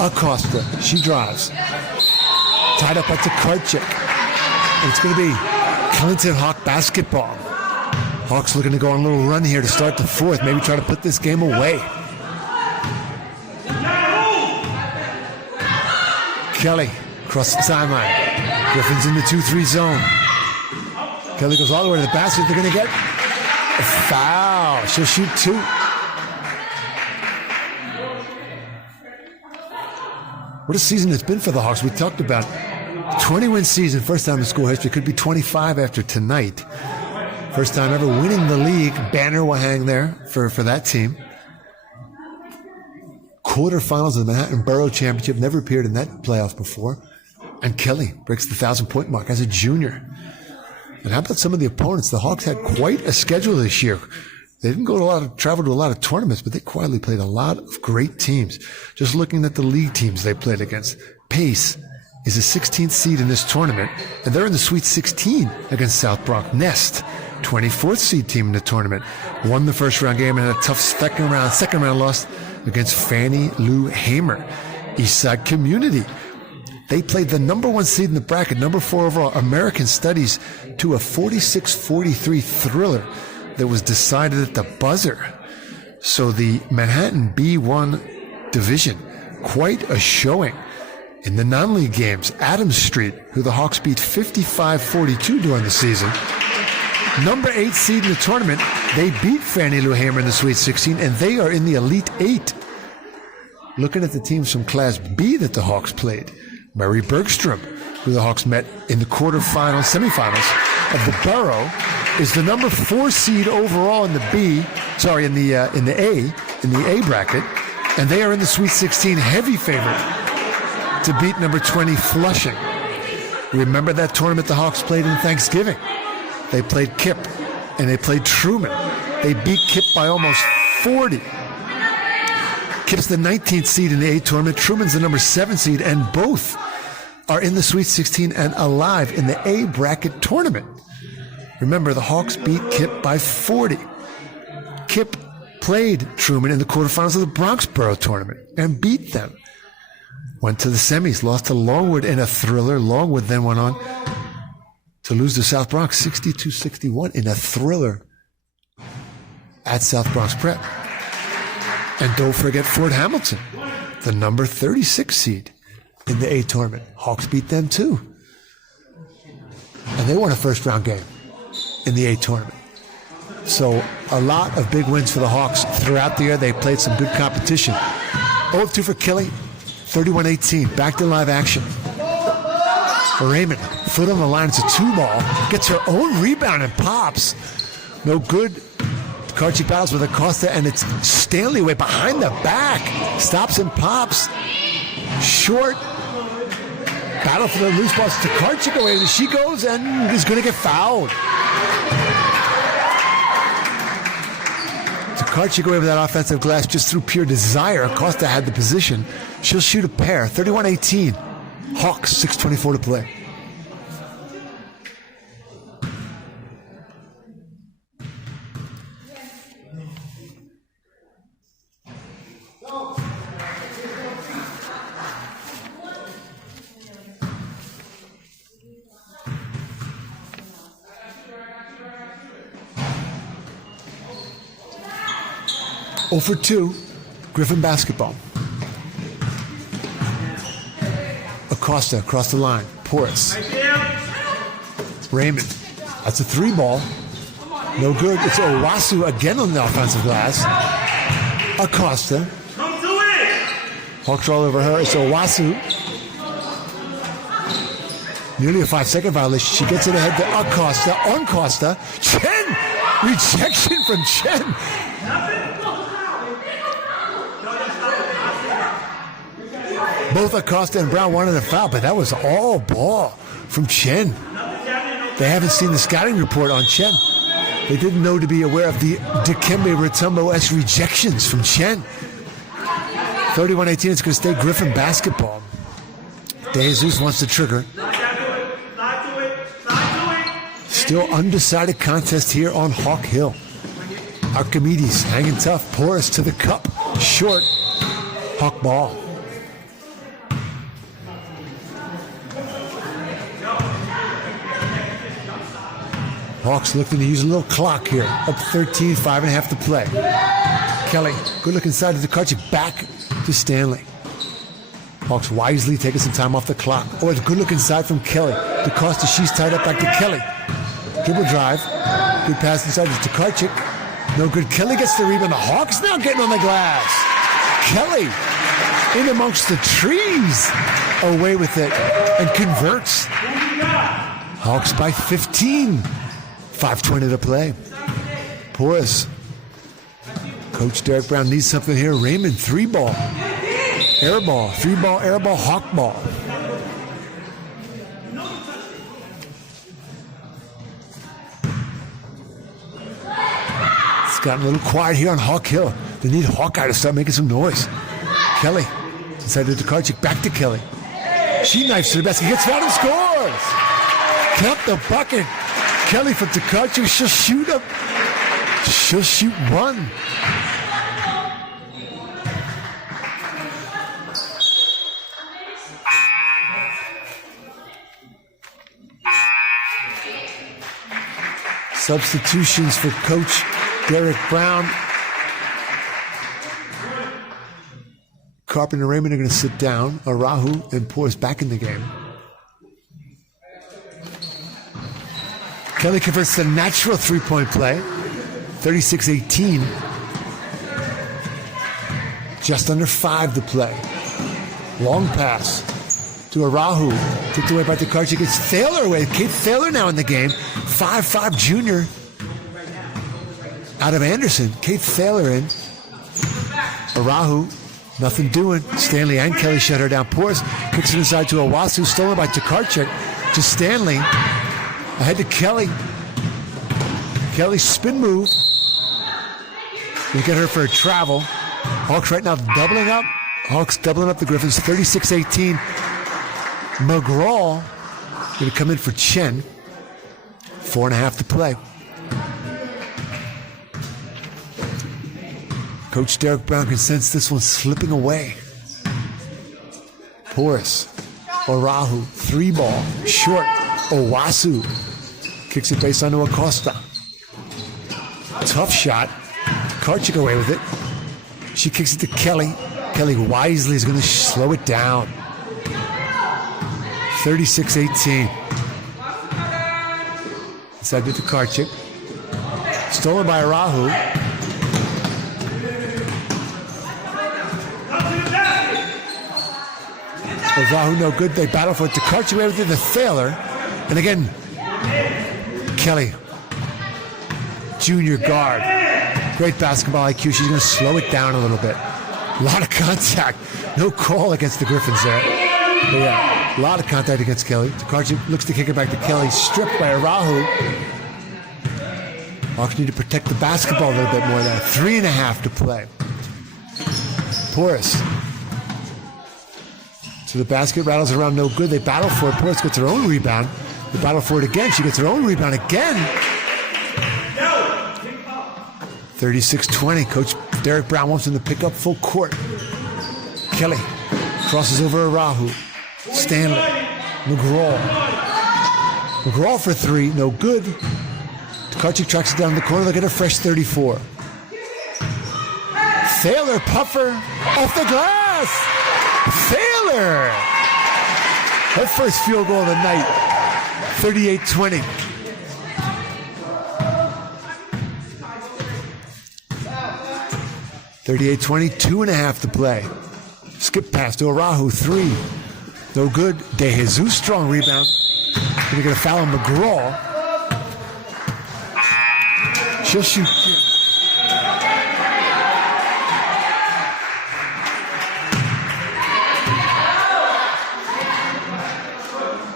Acosta. She drives. Tied up by Tokarczyk. And it's going to be Clinton Hawk basketball. Hawks looking to go on a little run here to start the fourth. Maybe try to put this game away. Kelly across the timeline. Griffins in the 2-3 zone. Kelly goes all the way to the basket. They're going to get a foul. She'll shoot 2. What a season it's been for the Hawks. We talked about 20-win season, first time in school history. Could be 25 after tonight. First time ever winning the league. Banner will hang there for that team. Quarterfinals of the Manhattan Borough Championship. Never appeared in that playoff before. And Kelly breaks the 1,000-point mark as a junior. And how about some of the opponents? The Hawks had quite a schedule this year. They didn't travel to a lot of tournaments, but they quietly played a lot of great teams. Just looking at the league teams they played against. Pace is a 16th seed in this tournament, and they're in the Sweet 16 against South Bronx. Nest, 24th seed team in the tournament, won the first round game and had a tough second round loss against Fannie Lou Hamer. Eastside Community, they played the number 1 seed in the bracket, number 4 overall, American Studies, to a 46-43 thriller that was decided at the buzzer. So the Manhattan B1 division, quite a showing. In the non-league games, Adams Street, who the Hawks beat 55-42 during the season, number 8 seed in the tournament, they beat Fannie Lou Hamer in the Sweet 16, and they are in the Elite 8. Looking at the teams from Class B that the Hawks played, Murray Bergstrom, who the Hawks met in the semifinals of the Borough, is the number 4 seed overall in the A bracket, and they are in the Sweet 16, heavy favorite to beat number 20 Flushing. Remember that tournament the Hawks played in Thanksgiving? They played Kip and they played Truman. They beat Kip by almost 40. Kip's the 19th seed in the A tournament. Truman's the number 7 seed, and both are in the Sweet 16 and alive in the A bracket tournament. Remember, the Hawks beat Kip by 40. Kip played Truman in the quarterfinals of the Bronx Borough tournament and beat them. Went to the semis, lost to Longwood in a thriller. Longwood then went on to lose to South Bronx 62-61 in a thriller at South Bronx Prep. And don't forget Fort Hamilton, the number 36 seed in the A tournament. Hawks beat them too. And they won a first round game in the A tournament. So a lot of big wins for the Hawks throughout the year. They played some good competition. 0-2 for Kelly, 31-18. Back to live action. Raymond, foot on the line, it's a 2-ball. Gets her own rebound and pops. No good. Karchik battles with Acosta, and it's Stanley way behind the back. Stops and pops. Short. Battle for the loose balls to Karchik away. She goes and is going to get fouled. Karchik away with that offensive glass just through pure desire. Acosta had the position. She'll shoot a pair. 31-18. Hawks, 6:24 to play. Oh for 2, Griffin basketball. Acosta across the line. Porras. Raymond. That's a 3-ball. No good. It's Owasu again on the offensive glass. Acosta. Hawks all over her. It's Owasu. Nearly a 5-second violation. She gets it ahead to Acosta. On Costa. Chen. Rejection from Chen. Both Acosta and Brown wanted a foul, but that was all ball from Chen. They haven't seen the scouting report on Chen. They didn't know to be aware of the Dikembe Mutombo-esque rejections from Chen. 31-18, it's going to stay Griffin basketball. De Jesus wants to trigger. Still undecided contest here on Hawk Hill. Archimedes hanging tough. Porras to the cup. Short. Hawk ball. Hawks looking to use a little clock here. Up 13, 5.5 to play. Kelly, good look inside to the Karchik. Back to Stanley. Hawks wisely taking some time off the clock. Oh, it's a good look inside from Kelly. DeCosta, she's tied up back to Kelly. Dribble drive. Good pass inside to Karchik. No good. Kelly gets the rebound. The Hawks now getting on the glass. Kelly in amongst the trees. Away with it and converts. Hawks by 15. 5:20 to play. Porras. Coach Derek Brown needs something here. Raymond, 3-ball. Air ball. 3-ball, air ball, Hawk ball. It's gotten a little quiet here on Hawk Hill. They need Hawkeye to start making some noise. Kelly. Inside to Karchik. Back to Kelly. She knifes to the basket. Gets fouled and scores. Count the bucket. Kelly from Takachi, she'll shoot up. She'll shoot 1. Substitutions for Coach Derek Brown. Carpenter and Raymond are going to sit down. Arahu and Porras back in the game. Kelly converts the natural 3-point play. 36-18. Just under 5 to play. Long pass to Arahu. Tipped away by Karchik. It's Thaler away. Kate Thaler now in the game. 5'5" junior. Out of Anderson. Kate Thaler in. Arahu. Nothing doing. Stanley and Kelly shut her down. Porras kicks it inside to Owasu. Stolen by Karchik. To Stanley. Ahead to Kelly. Kelly spin move. We get her for a travel. Hawks right now doubling up. Hawks doubling up the Griffins. 36-18. McGraw going to come in for Chen. 4.5 to play. Coach Derek Brown can sense this one slipping away. Porras. Arahu. 3-ball. Short. Owasu. Kicks it based onto Acosta. Tough shot. Karchik away with it. She kicks it to Kelly. Kelly wisely is going to slow it down. 36-18. Inside to Karchik. Stolen by Arahu. Ovahu no good. They battle for it. Takarchi away with it. The Thaler. And again, Kelly, junior guard. Great basketball IQ. She's going to slow it down a little bit. A lot of contact. No call against the Griffins there. But yeah, a lot of contact against Kelly. Takarchi looks to kick it back to Kelly. Stripped by Arahu. Hawks need to protect the basketball a little bit more there. 3.5 to play. Porus. So the basket rattles around, no good. They battle for it. Porus gets her own rebound. They battle for it again. She gets her own rebound again. 36-20. Coach Derek Brown wants him to pick up full court. Kelly crosses over Arahu. Stanley. McGraw. McGraw for 3. No good. Takarchi tracks it down the corner. They'll get a fresh 34. Thaler puffer off the glass. Thaler. Her first field goal of the night. 38-20. Two and a half to play. Skip pass to Arahu. 3. No good. De Jesus, strong rebound. Gonna get a foul on McGraw. She'll shoot.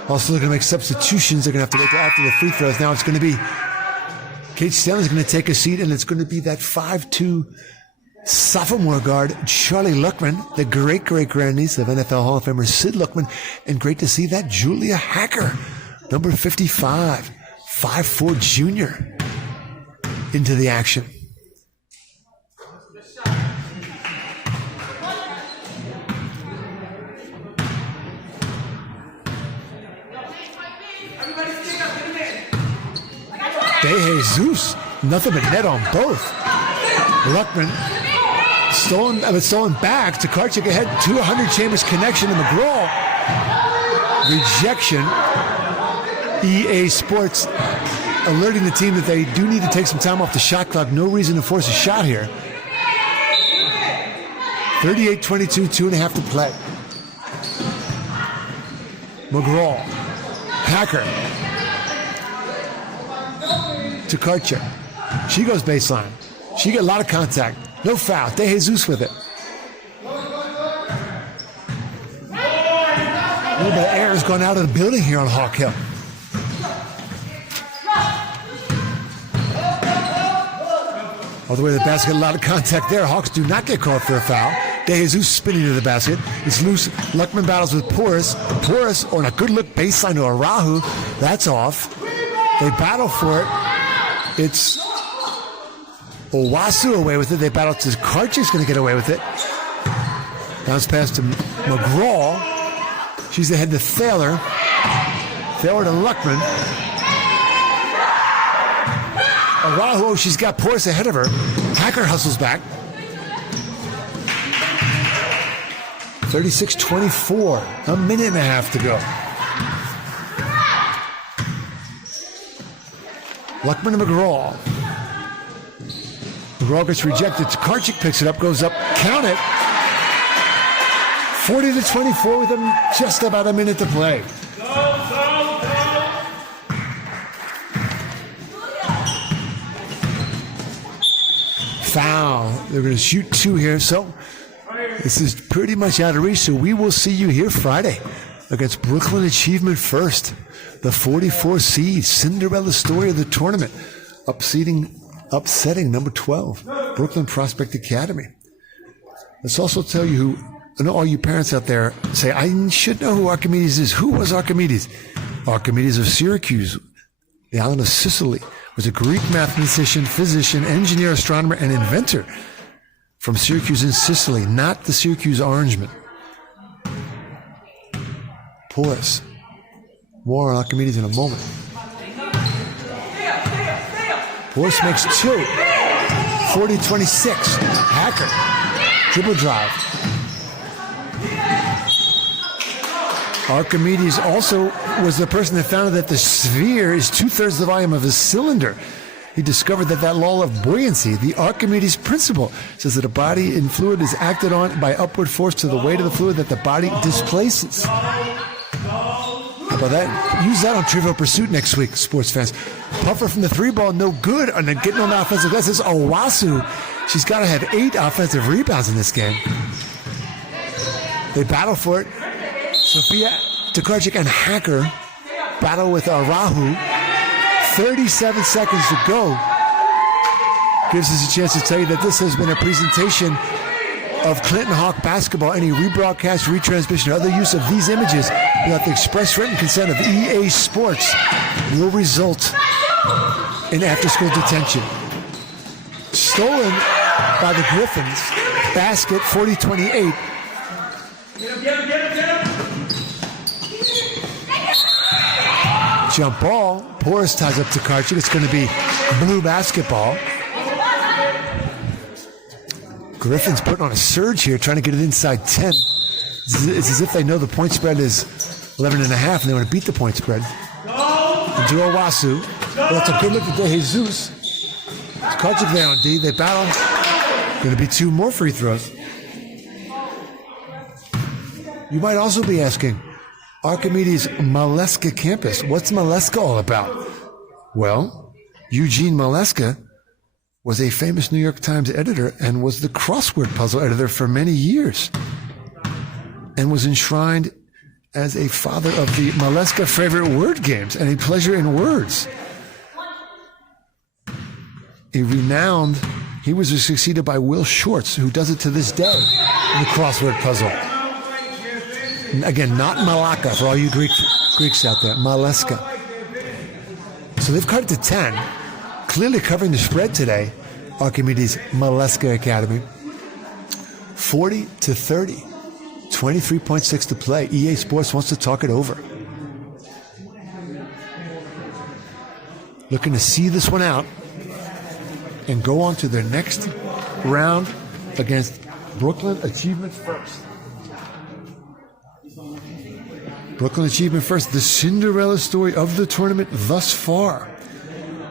Also, they're going to make substitutions. They're going to have to make after the free throws. Now it's going to be Kate Stanley's going to take a seat, and it's going to be that 5'2" sophomore guard, Charlie Luckman, the great-great-grandniece of NFL Hall of Famer Sid Luckman. And great to see that Julia Hacker, number 55, 5'4" junior, into the action. De Jesus, nothing but net on both. Luckman stolen back to Karchik ahead. 200 Chambers connection to McGraw. Rejection. EA Sports alerting the team that they do need to take some time off the shot clock. No reason to force a shot here. 38-22, 2.5 to play. McGraw. Hacker. To Karcher. She goes baseline. She get a lot of contact. No foul. De Jesus with it. A little bit of air has gone out of the building here on Hawk Hill. All the way to the basket, a lot of contact there. Hawks do not get called for a foul. De Jesus spinning to the basket. It's loose. Luckman battles with Porus. Porus on a good look baseline to Arahu. That's off. They battle for it. It's Owasu away with it. They battle to Karchik's going to get away with it. Bounce pass to McGraw. She's ahead to Thaler. Thaler to Luckman. Arahu, she's got Porus ahead of her. Hacker hustles back. 36-24. A minute and a half to go. Luckman to McGraw. McGraw gets rejected. Karchik picks it up, goes up. Count it. 40-24 with them just about a minute to play. Foul. They're going to shoot 2 here, so this is pretty much out of reach. So we will see you here Friday against Brooklyn Achievement First. The 44 seed, Cinderella story of the tournament, upsetting number 12, Brooklyn Prospect Academy. Let's also tell you who, I know all you parents out there say, I should know who Archimedes is. Who was Archimedes? Archimedes of Syracuse, the island of Sicily, was a Greek mathematician, physician, engineer, astronomer, and inventor from Syracuse in Sicily, not the Syracuse Orangemen. Porus. More on Archimedes in a moment. Porus makes 2. 40-26. Hacker. Dribble drive. Archimedes also was the person that found that the sphere is 2/3 the volume of a cylinder. he discovered that law of buoyancy, the Archimedes principle, says that a body in fluid is acted on by upward force to the weight of the fluid that the body displaces. How about that? Use that on Trivial Pursuit next week, sports fans. Puffer from the 3-ball, no good on the getting on the offensive glass. This is Owasu. She's got to have 8 offensive rebounds in this game. They battle for it. Sophia Tokarczyk and Hacker battle with Rahu. 37 seconds to go. Gives us a chance to tell you that this has been a presentation of Clinton Hawk basketball. Any rebroadcast, retransmission, or other use of these images without the express written consent of EA Sports will result in after-school detention. Stolen by the Griffins. Basket 40-28. Jump ball. Porras ties up Tokarczyk. It's going to be blue basketball. Griffins putting on a surge here, trying to get it inside 10. It's as if they know the point spread is 11.5 and they want to beat the point spread. And to Owasu. Well, that's a good look at De Jesus. Tokarczyk there on D. They battle. Going to be 2 more free throws. You might also be asking, Archimedes Maleska Campus, what's Maleska all about? Well, Eugene Maleska was a famous New York Times editor and was the crossword puzzle editor for many years and was enshrined as a father of the Maleska favorite word games and a pleasure in words. He was succeeded by Will Shorts, who does it to this day in the crossword puzzle. Again, not Malaka, for all you Greeks out there, Maleska. So they've cut it to 10. Clearly covering the spread today, Archimedes Maleska Academy. 40-30. 23.6 to play. EA Sports wants to talk it over. Looking to see this one out and go on to their next round against Brooklyn Achievement First. Brooklyn Achievement First, the Cinderella story of the tournament thus far.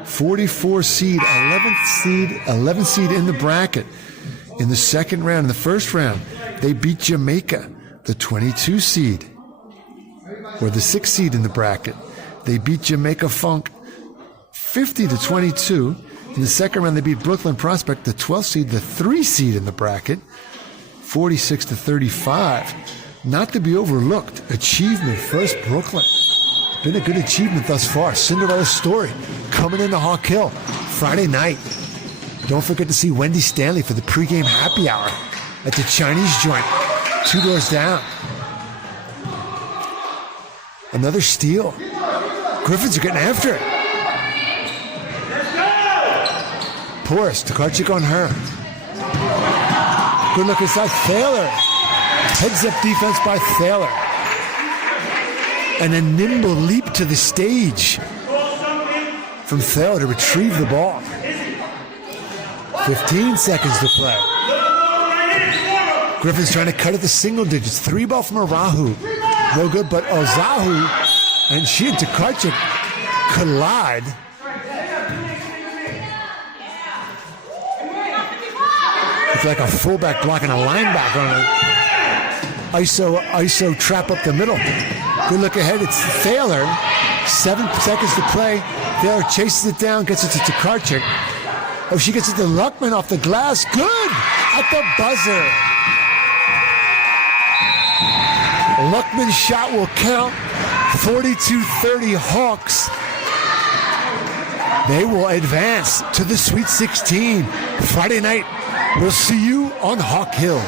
44 seed, 11th seed in the bracket. In the second round, in the first round, they beat Jamaica, the 22 seed, or the 6th seed in the bracket. They beat Jamaica Funk 50-22. In the second round, they beat Brooklyn Prospect, the 12th seed, the 3 seed in the bracket, 46-35. Not to be overlooked, Achievement First Brooklyn. Been a good achievement thus far. Cinderella story coming into Hawk Hill Friday night. Don't forget to see Wendy Stanley for the pregame happy hour at the Chinese joint, 2 doors down. Another steal. Griffins are getting after it. Porras, Tokarczyk on her. Good look inside, Thaler. Heads-up defense by Thaler. And a nimble leap to the stage from Thaler to retrieve the ball. 15 seconds to play. Griffins trying to cut it to single digits. 3-ball from Arahu. No good, but Ozahu and she and Tokarczyk collide. It's like a fullback blocking a linebacker on an ISO trap up the middle. Good look ahead. It's Thaler. 7 seconds to play. Thaler chases it down, gets it to Tokarczyk. Oh, she gets it to Luckman off the glass. Good! At the buzzer. Luckman's shot will count. 42-30 Hawks. They will advance to the Sweet 16 Friday night. We'll see you on Hawk Hill.